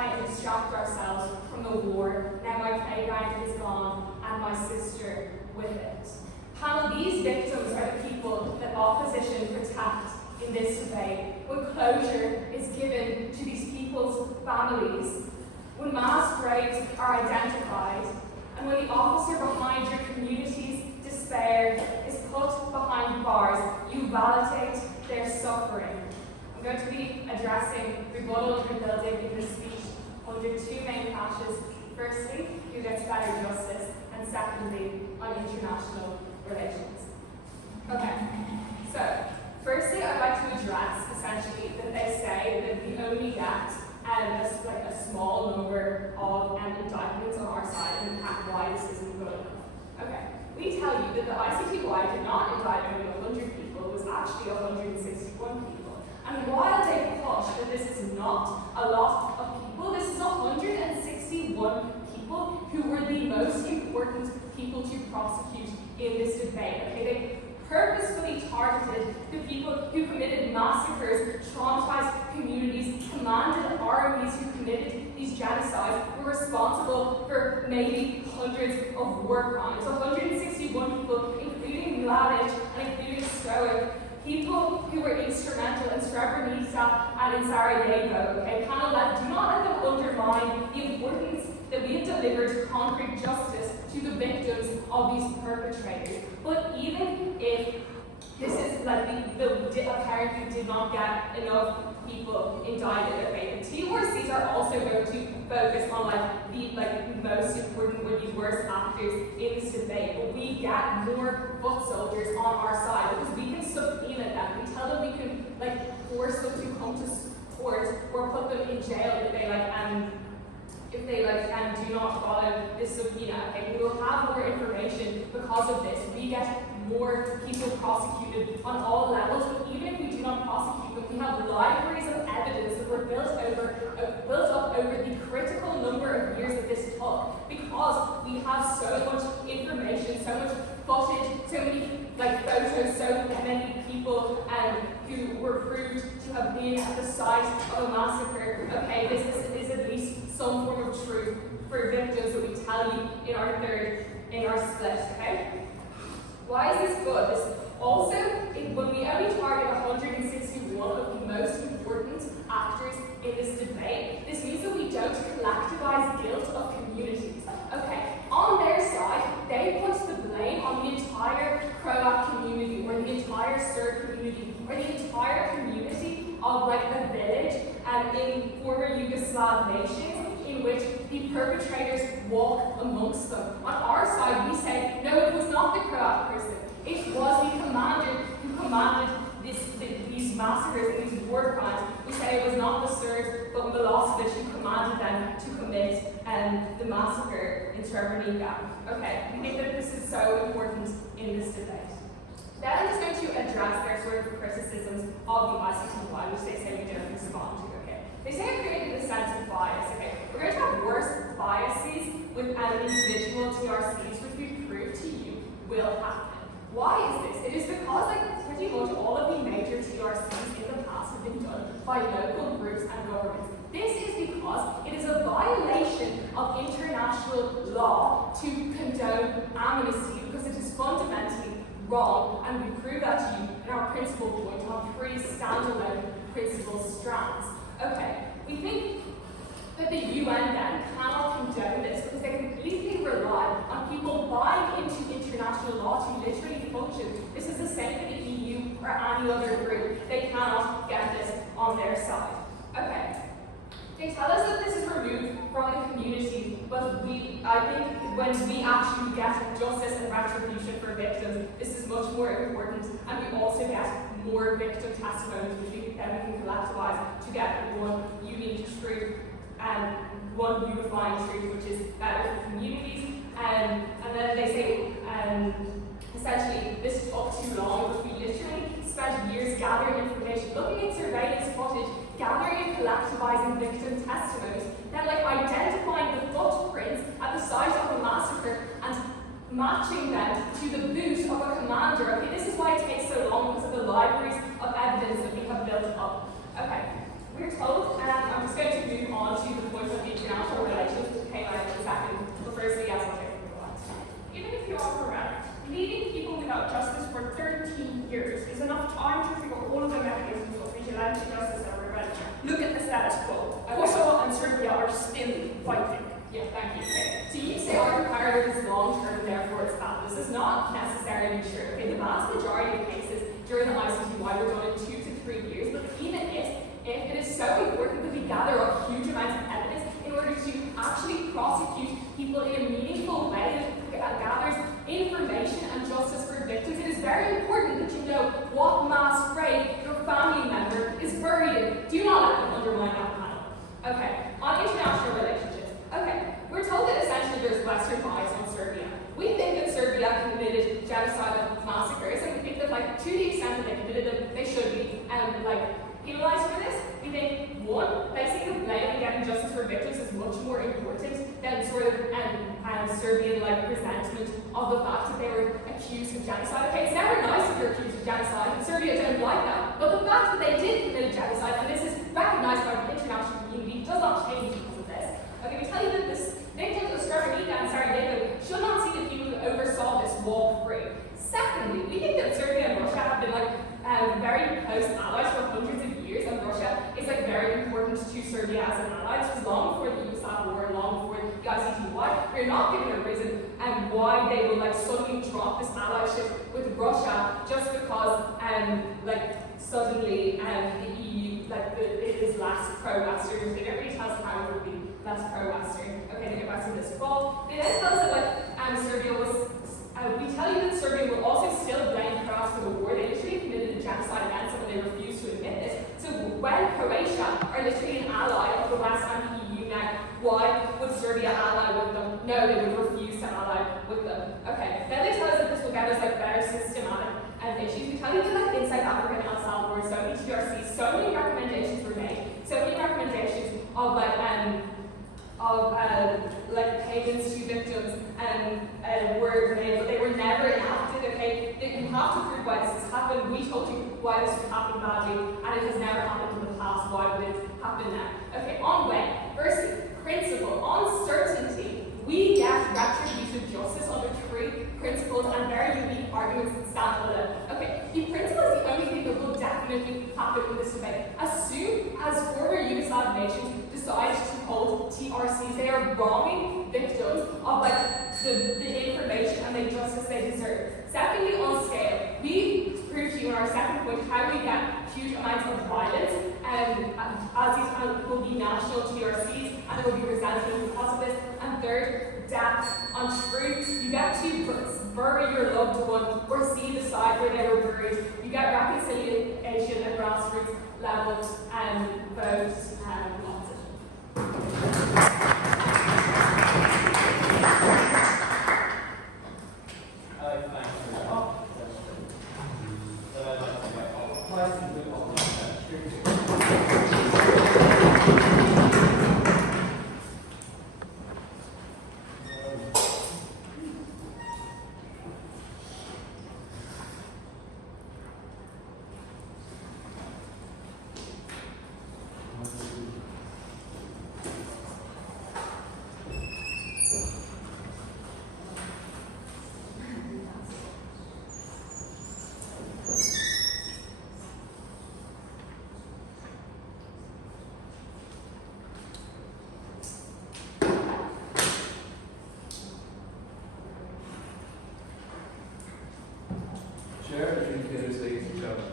try and distract ourselves from the war. Now my playground is gone and my sister with it. Panel, these victims are the people that opposition protect in this debate. When closure is given to these people's families, when mass graves are identified, and when the officer behind your community's despair is put behind bars, you validate their suffering. I'm going to be addressing rebuttal and rebuilding in this speech under two main clashes. Firstly, who gets better justice, and secondly, on international relations. Okay, so firstly, I'd like to address essentially that they say that we only get a small number of indictments on our side and why this isn't good enough. Okay, we tell you that the ICTY did not indict only 100 people, it was actually 161 people. And while they push that this is not a lot of people, this is 161 people who were the most important people to prosecute in this debate. Okay, they purposefully targeted the people who committed massacres, traumatized communities, commanded armies who committed these genocides, were responsible for maybe hundreds of war crimes. 161 people, including Mladic and including Stoic, people who were instrumental in Srebrenica and in Sarajevo. Okay, panel, do not let them undermine the importance that we have delivered concrete justice to the victims of these perpetrators. But even if this is like the apparently did not get enough people indicted, okay, the TRCs are also going to focus on the most important or the worst actors in this debate. But we get more foot soldiers on our side because we can subpoena them. We tell them we can force them to come to court or put them in jail if they do not follow this subpoena. Okay, we will have more information because of this. We get more people prosecuted on all levels, but even if we do not prosecute them, we have libraries of evidence that were built up over the critical number of years that this took, because we have so much information, so much footage, so many photos, so many people who were proved to have been at the site of a massacre. Okay, this is at least some form of truth for victims that we tell you in our split, okay? Why is this good? This also, when we only target 161 of the most important actors in this debate, this means that we don't collectivize guilt of communities. Okay, on their side, they put the blame on the entire Croat community, or the entire Serb community, or the entire community of a village in former Yugoslav nations, in which the perpetrators walk amongst them. On our side, we say, no, it was not the Croat person. It was the commander who commanded these massacres and these war crimes. We say it was not the Serbs, but Milosevic who commanded them to commit the massacre in Srebrenica. Okay, we think that this is so important in this debate. Then I'm just going to address their sort of criticisms of the ICTY, which they say we didn't respond to. Okay, they say it created a sense of bias. Okay, we're going to have worse biases with individual TRCs, which we prove to you will happen. Why is this? It is because pretty much all of the major TRCs in the past have been done by local groups and governments. This is because it is a violation of international law to condone amnesty, because it is fundamentally wrong, and we prove that to you in our principal point on three standalone principal strands. Okay, we think that the UN then cannot condone this because they completely rely on people buying into international law to literally function. This is the same for the EU or any other group. They cannot get this on their side. Okay. They tell us that this is removed from the community, but I think when we actually get justice and retribution for victims, this is much more important, and we also get more victim testimonies, which we can collectivize to get one unique truth and one unifying truth, which is better for communities. And then they say, essentially, this took too long, but we literally spent years gathering information, looking at surveillance footage, gathering and collectivizing victim testimonies, then identifying the footprints at the site of a massacre and matching them to the boot of a commander. Okay, this is why it takes so long, because of the libraries of evidence that we have built up. Okay, we're told, and I'm just going to move on to the point that status quo. Kosovo and Serbia are still fighting. Yeah, thank you. Okay. So you say our comparative is long-term and therefore it's bad. This is not necessarily true. Okay, the vast majority of cases during the ICTY were done in 2 to 3 years, but even if it is so important that we gather up huge amounts of evidence in order to actually prosecute people in a meaningful way that gathers information and justice for victims, it is very important that you know what mass grave your family member is buried in. Do not let them undermine that panel. Okay, on international relationships. Okay, we're told that essentially there's Western bias on Serbia. We think that Serbia committed genocidal massacres, and we think that, like, to the extent that they committed them, they should be, penalized for this. We think, one, placing the blame and getting justice for victims is much more important than sort of Serbian, resentment of the fact that they were accused of genocide. Okay, it's never nice if you're accused of genocide, and Serbia don't like that. But the fact that they did commit a genocide, and this is recognized by the international community, does not change because of this. Okay, we tell you that this victims of Srebrenica and Sarajevo should not see the people who oversaw this walk free. Secondly, we think that Serbia and Russia have been very close allies for hundreds of years, and Russia is very important to Serbia as an ally. This was long before the Yugoslav War, long before the ICTY. We're not given a reason why they will suddenly drop this allyship with Russia just because suddenly the EU it is less pro-Western. They don't really tell us how it would be less pro-Western. Okay, they get back to this fall. They then tell us that Serbia was. We tell you that Serbia will also still blame Croats for the war. They literally committed a genocide against them, and they refuse to admit this. So when Croatia are literally an ally of the West and the EU now, why would Serbia ally with them? No, they would refuse to ally with them. Okay, then they tell us that this will get us better systematic issues. We tell you that in South Africa and El Salvador, so many TRCs, so many recommendations were made, so many recommendations of payments to victims were made, but they were never enacted. Okay, you have to prove why this has happened. We told you why this would happen badly, and it has never happened in the past. Why would it happen now? Okay, on when. Firstly, principle, on certainty. We get retributive justice under 3 principles and very unique arguments that stand alone. Okay, the principle is the only thing that will definitely happen in this debate. As soon as former Yugoslav nations decide to hold TRCs, they are wronging victims of the information and the justice they deserve. Secondly, on scale, we proved to you in our second point how we get huge amounts of violence, as these will be national TRCs, and there will be resentment because of this. And third, death on truth. You get to bury your loved one or see the site where they were buried. You get reconciliation at grassroots level and vote opposition. Chair, adjudicators, ladies and gentlemen,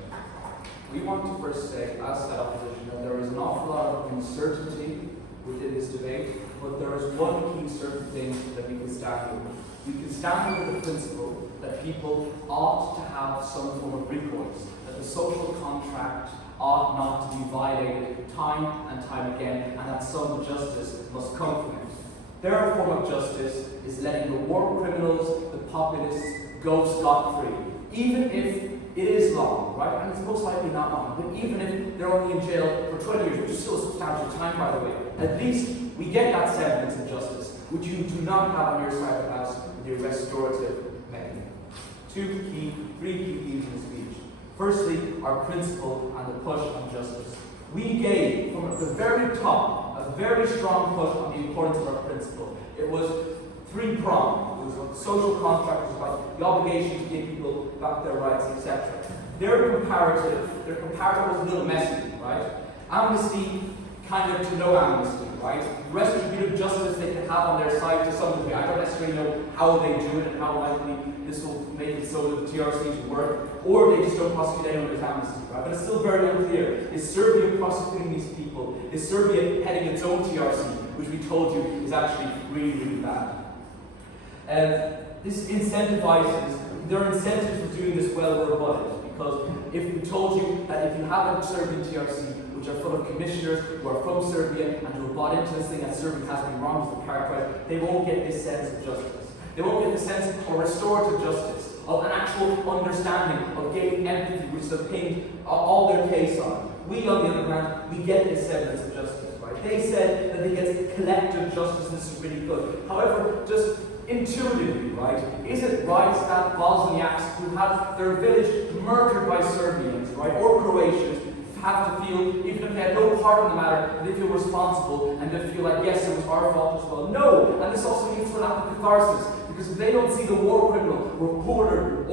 we want to first say, as that opposition, that there is an awful lot of uncertainty within this debate, but there is one key certain thing that we can stand with. We can stand with the principle that people ought to have some form of recourse, that the social contract ought not to be violated time and time again, and that some justice must come from it. Their form of justice is letting the war criminals, the populists, go scot-free. Even if it is long, right? And it's most likely not long, but even if they're only in jail for 20 years, which is still substantial time, by the way, at least we get that semblance of justice, which you do not have on your side of the house with your restorative mechanism. Three key themes in the speech. Firstly, our principle and the push on justice. We gave, from the very top, a very strong push on the importance of our principle. It was 3-pronged. It was what the social contract was about, the obligation to give people back their rights, etc. Their comparative was a little messy, right? Amnesty kind of to no amnesty, right? Retributive justice they can have on their side to some degree. I don't necessarily know how they do it and how likely this will make it so that the TRCs work, or they just don't prosecute anyone with amnesty, right? But it's still very unclear. Is Serbia prosecuting these people? Is Serbia heading its own TRC, which we told you is actually really, really bad? This incentivizes, their incentives for doing this well were rebutted, because if we told you that if you have a Serbian TRC, which are full of commissioners who are from Serbia and who are bought into this thing that Serbia has been wrong with the apartheid, they won't get this sense of justice. They won't get the sense of restorative justice, of an actual understanding, of gaining empathy, which is the thing all their case on. We, on the other hand, we get this semblance of justice, right? They said that they get collective justice, and this is really good. However, just intuitively, right, is it right that Bosniaks who had their village murdered by Serbians, right, or Croatians, have to feel, even if they had no part in the matter, they feel responsible and they feel like, yes, it was our fault as well? No! And this also means for lack of catharsis, because if they don't see the war criminal ordered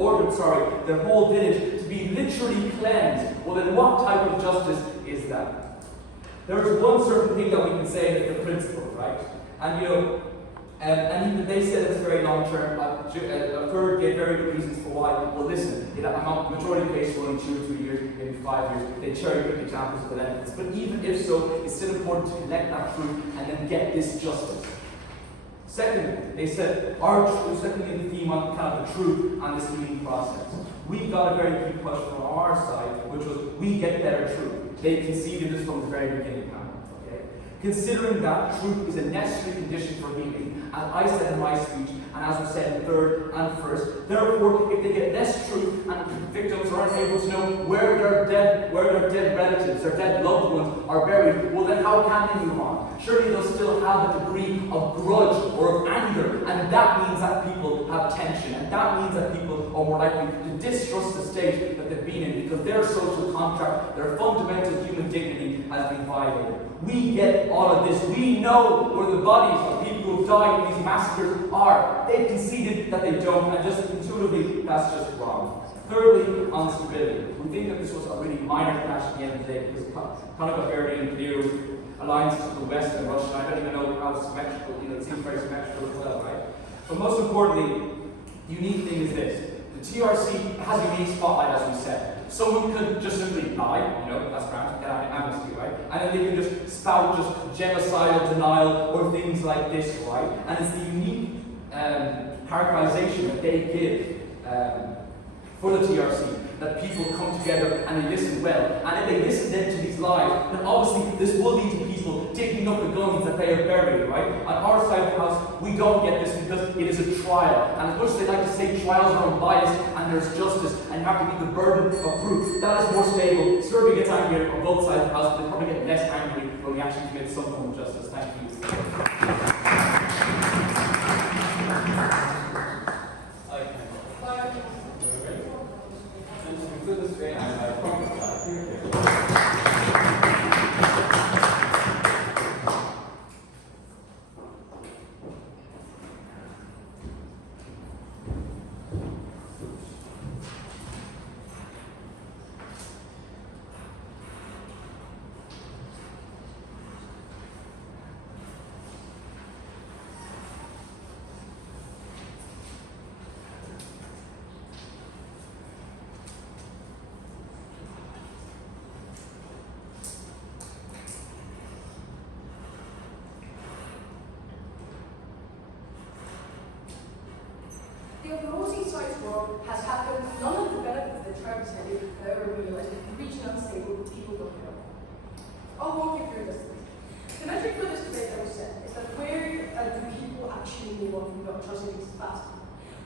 their whole village to be literally cleansed, well then what type of justice is that? There is one certain thing that we can say is the principle, right? And you know, and even they said it's very long term. I've heard gave very good reasons for why. Well, listen, the majority of cases were only 2 or 3 years, maybe 5 years. They cherry pick examples of evidence. But even if so, it's still important to collect that truth and then get this justice. Secondly, they said secondly the theme on kind of the truth and this healing process. We got a very key question on our side, which was we get better truth. They conceded this from the very beginning. Considering that truth is a necessary condition for healing, as I said in my speech, and as was said in third and first, therefore, if they get less truth and victims aren't able to know where their dead relatives, their dead loved ones are buried, well then how can they move on? Surely they'll still have a degree of grudge or of anger, and that means that people have tension, and that means that people are more likely to distrust the state that they've been in, because their social contract, their fundamental human dignity has been violated. We get all of this. We know where the bodies of people who have died in these massacres are. They've conceded that they don't, and just intuitively, that's just wrong. Thirdly, on stability. We think that this was a really minor clash at the end of the day, because it kind of got very unclear with alliances to the West and Russia. I don't even know how symmetrical, it seems very symmetrical as well, right? But most importantly, the unique thing is this. The TRC has a unique spotlight, as we said. Someone could just simply lie, that's grand, get amnesty, right? And then they can just spout just genocidal denial or things like this, right? And it's the unique characterization that they give for the TRC, that people come together and they listen well. And if they listen then to these lies, then obviously this will lead to people digging up the guns that they have buried, right? On our side of the house, we don't get this because it is a trial. And as much as they like to say trials are unbiased and there's justice and you have to meet the burden of proof, that is more stable. Serbia gets angry on both sides of the house, but they probably get less angry when we actually commit some form of justice. Thank you. The opposing side's war has happened. None of the benefits that tribes have ever realized. The region unstable, people don't know. I'll walk you through this. The metric for this debate that was said is that where do people actually move on from the atrocities faster?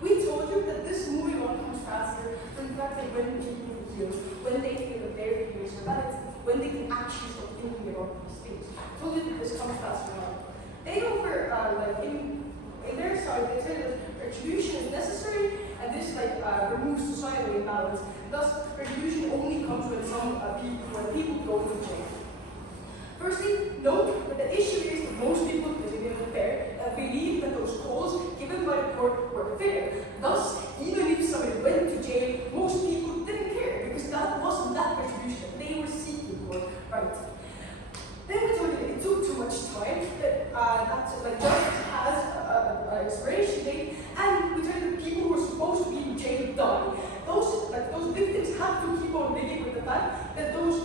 We told you that this moving on comes faster from the fact that when people resume, when they feel that their feelings are valid, when they can actually start thinking about these things. I told you that this comes faster now. They offer, in their side, they tell you that retribution is necessary, and this removes societal imbalance. Thus, retribution only comes when people go to jail. Firstly, note that the issue is that most people living in the fair believe that those calls given by the court were fair. Thus, even if somebody went to jail, most people didn't care because that wasn't that retribution they were seeking for, right? Then we told you the like justice has an expiration date, and we tell you that people who are supposed to be in jail die. Those victims have to keep on living with the fact that those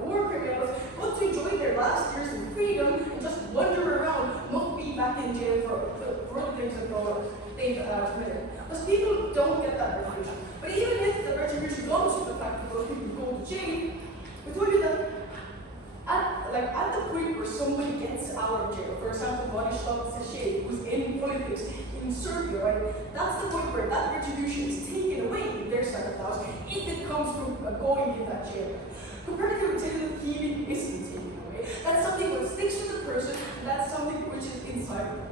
war criminals got to enjoy their last years in freedom and just wander around, not be back in jail for other things that they've committed. Because people don't get that retribution. But even if the retribution comes to the fact that those people go to jail, we told you that at the point where somebody gets out of jail, for example, Vladislav Sashay, who's in politics in Serbia, right? That's the point where that retribution is taken away in their side of the house if it comes from going in that jail. Compared to the healing isn't taken away. That's something that sticks with the person, and that's something which is inside of them.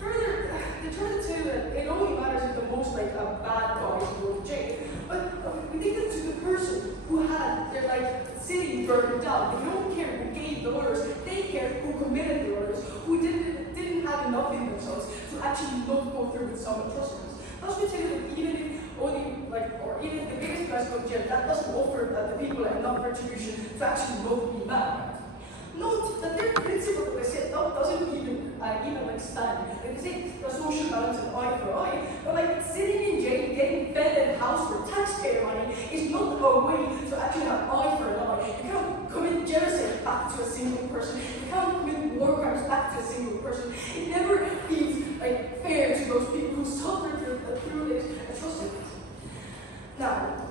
Further, they try to tell you that it only matters if the most bad guys go to jail. But we think that to the person who had their city burned down, they don't care who gave the orders, they care who committed the orders, who didn't have enough in themselves to actually not go through with some atrocities. Thus we tell you that even if even if the biggest guys go to jail, that doesn't offer the people enough retribution to actually not be mad. Note that their principle that they said doesn't even stand. Like they say the social balance of eye for eye, but sitting in jail, getting fed and housed for taxpayer money is not a way to actually have eye for an eye. You can't commit genocide back to a single person. You can't commit war crimes back to a single person. It never feels fair to those people who suffer through these atrocities. Now,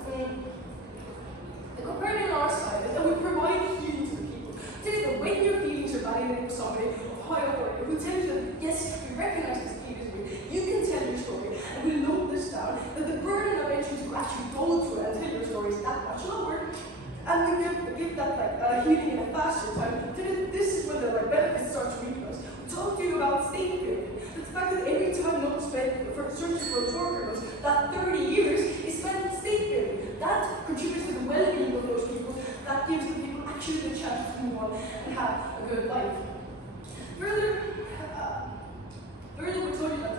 the comparative on our side is that we provide healing to the people. Today, that when your feelings are validated with somebody of high authority who tells you that, yes, we recognize this feeling is real, you can tell your story, and we note this down, that the burden of entries to actually go through and tell your story is that much lower, and we give that healing in a faster time. Today, this is when the benefits start to realize. We talk to you about state building. The fact that every time not spent for searching for war criminals, that 30 years is spent in state building. That contributes to the well-being of those people. That gives the people actually the chance to move on and have a good life. Further, we told you that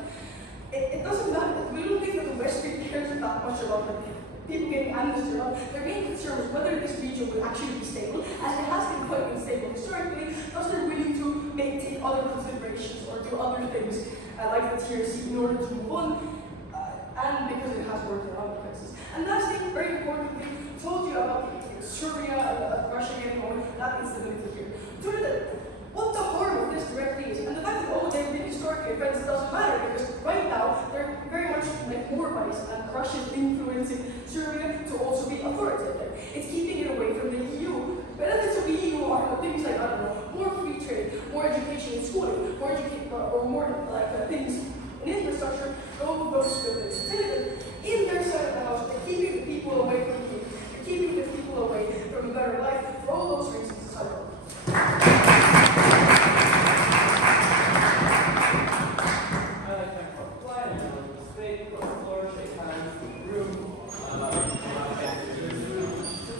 it doesn't matter. We don't think that the West really cares that much about people getting amnesty. Their main concern is whether this region will actually be stable, as it has been quite unstable historically, thus they're willing to take other considerations or do other things like the TRC in order to move on, and because it has worked in other places. And last thing, very importantly, told you about Serbia, Russia getting over that instability here. Told you that what the harm of this directly is, and the fact that they've been historically events doesn't matter, because right now they're very much more biased, and Russia is influencing Serbia to also be authoritative. It's keeping it away from the EU. Benefits of the EU are things like, more free trade, more education and schooling, more things in infrastructure, those good things.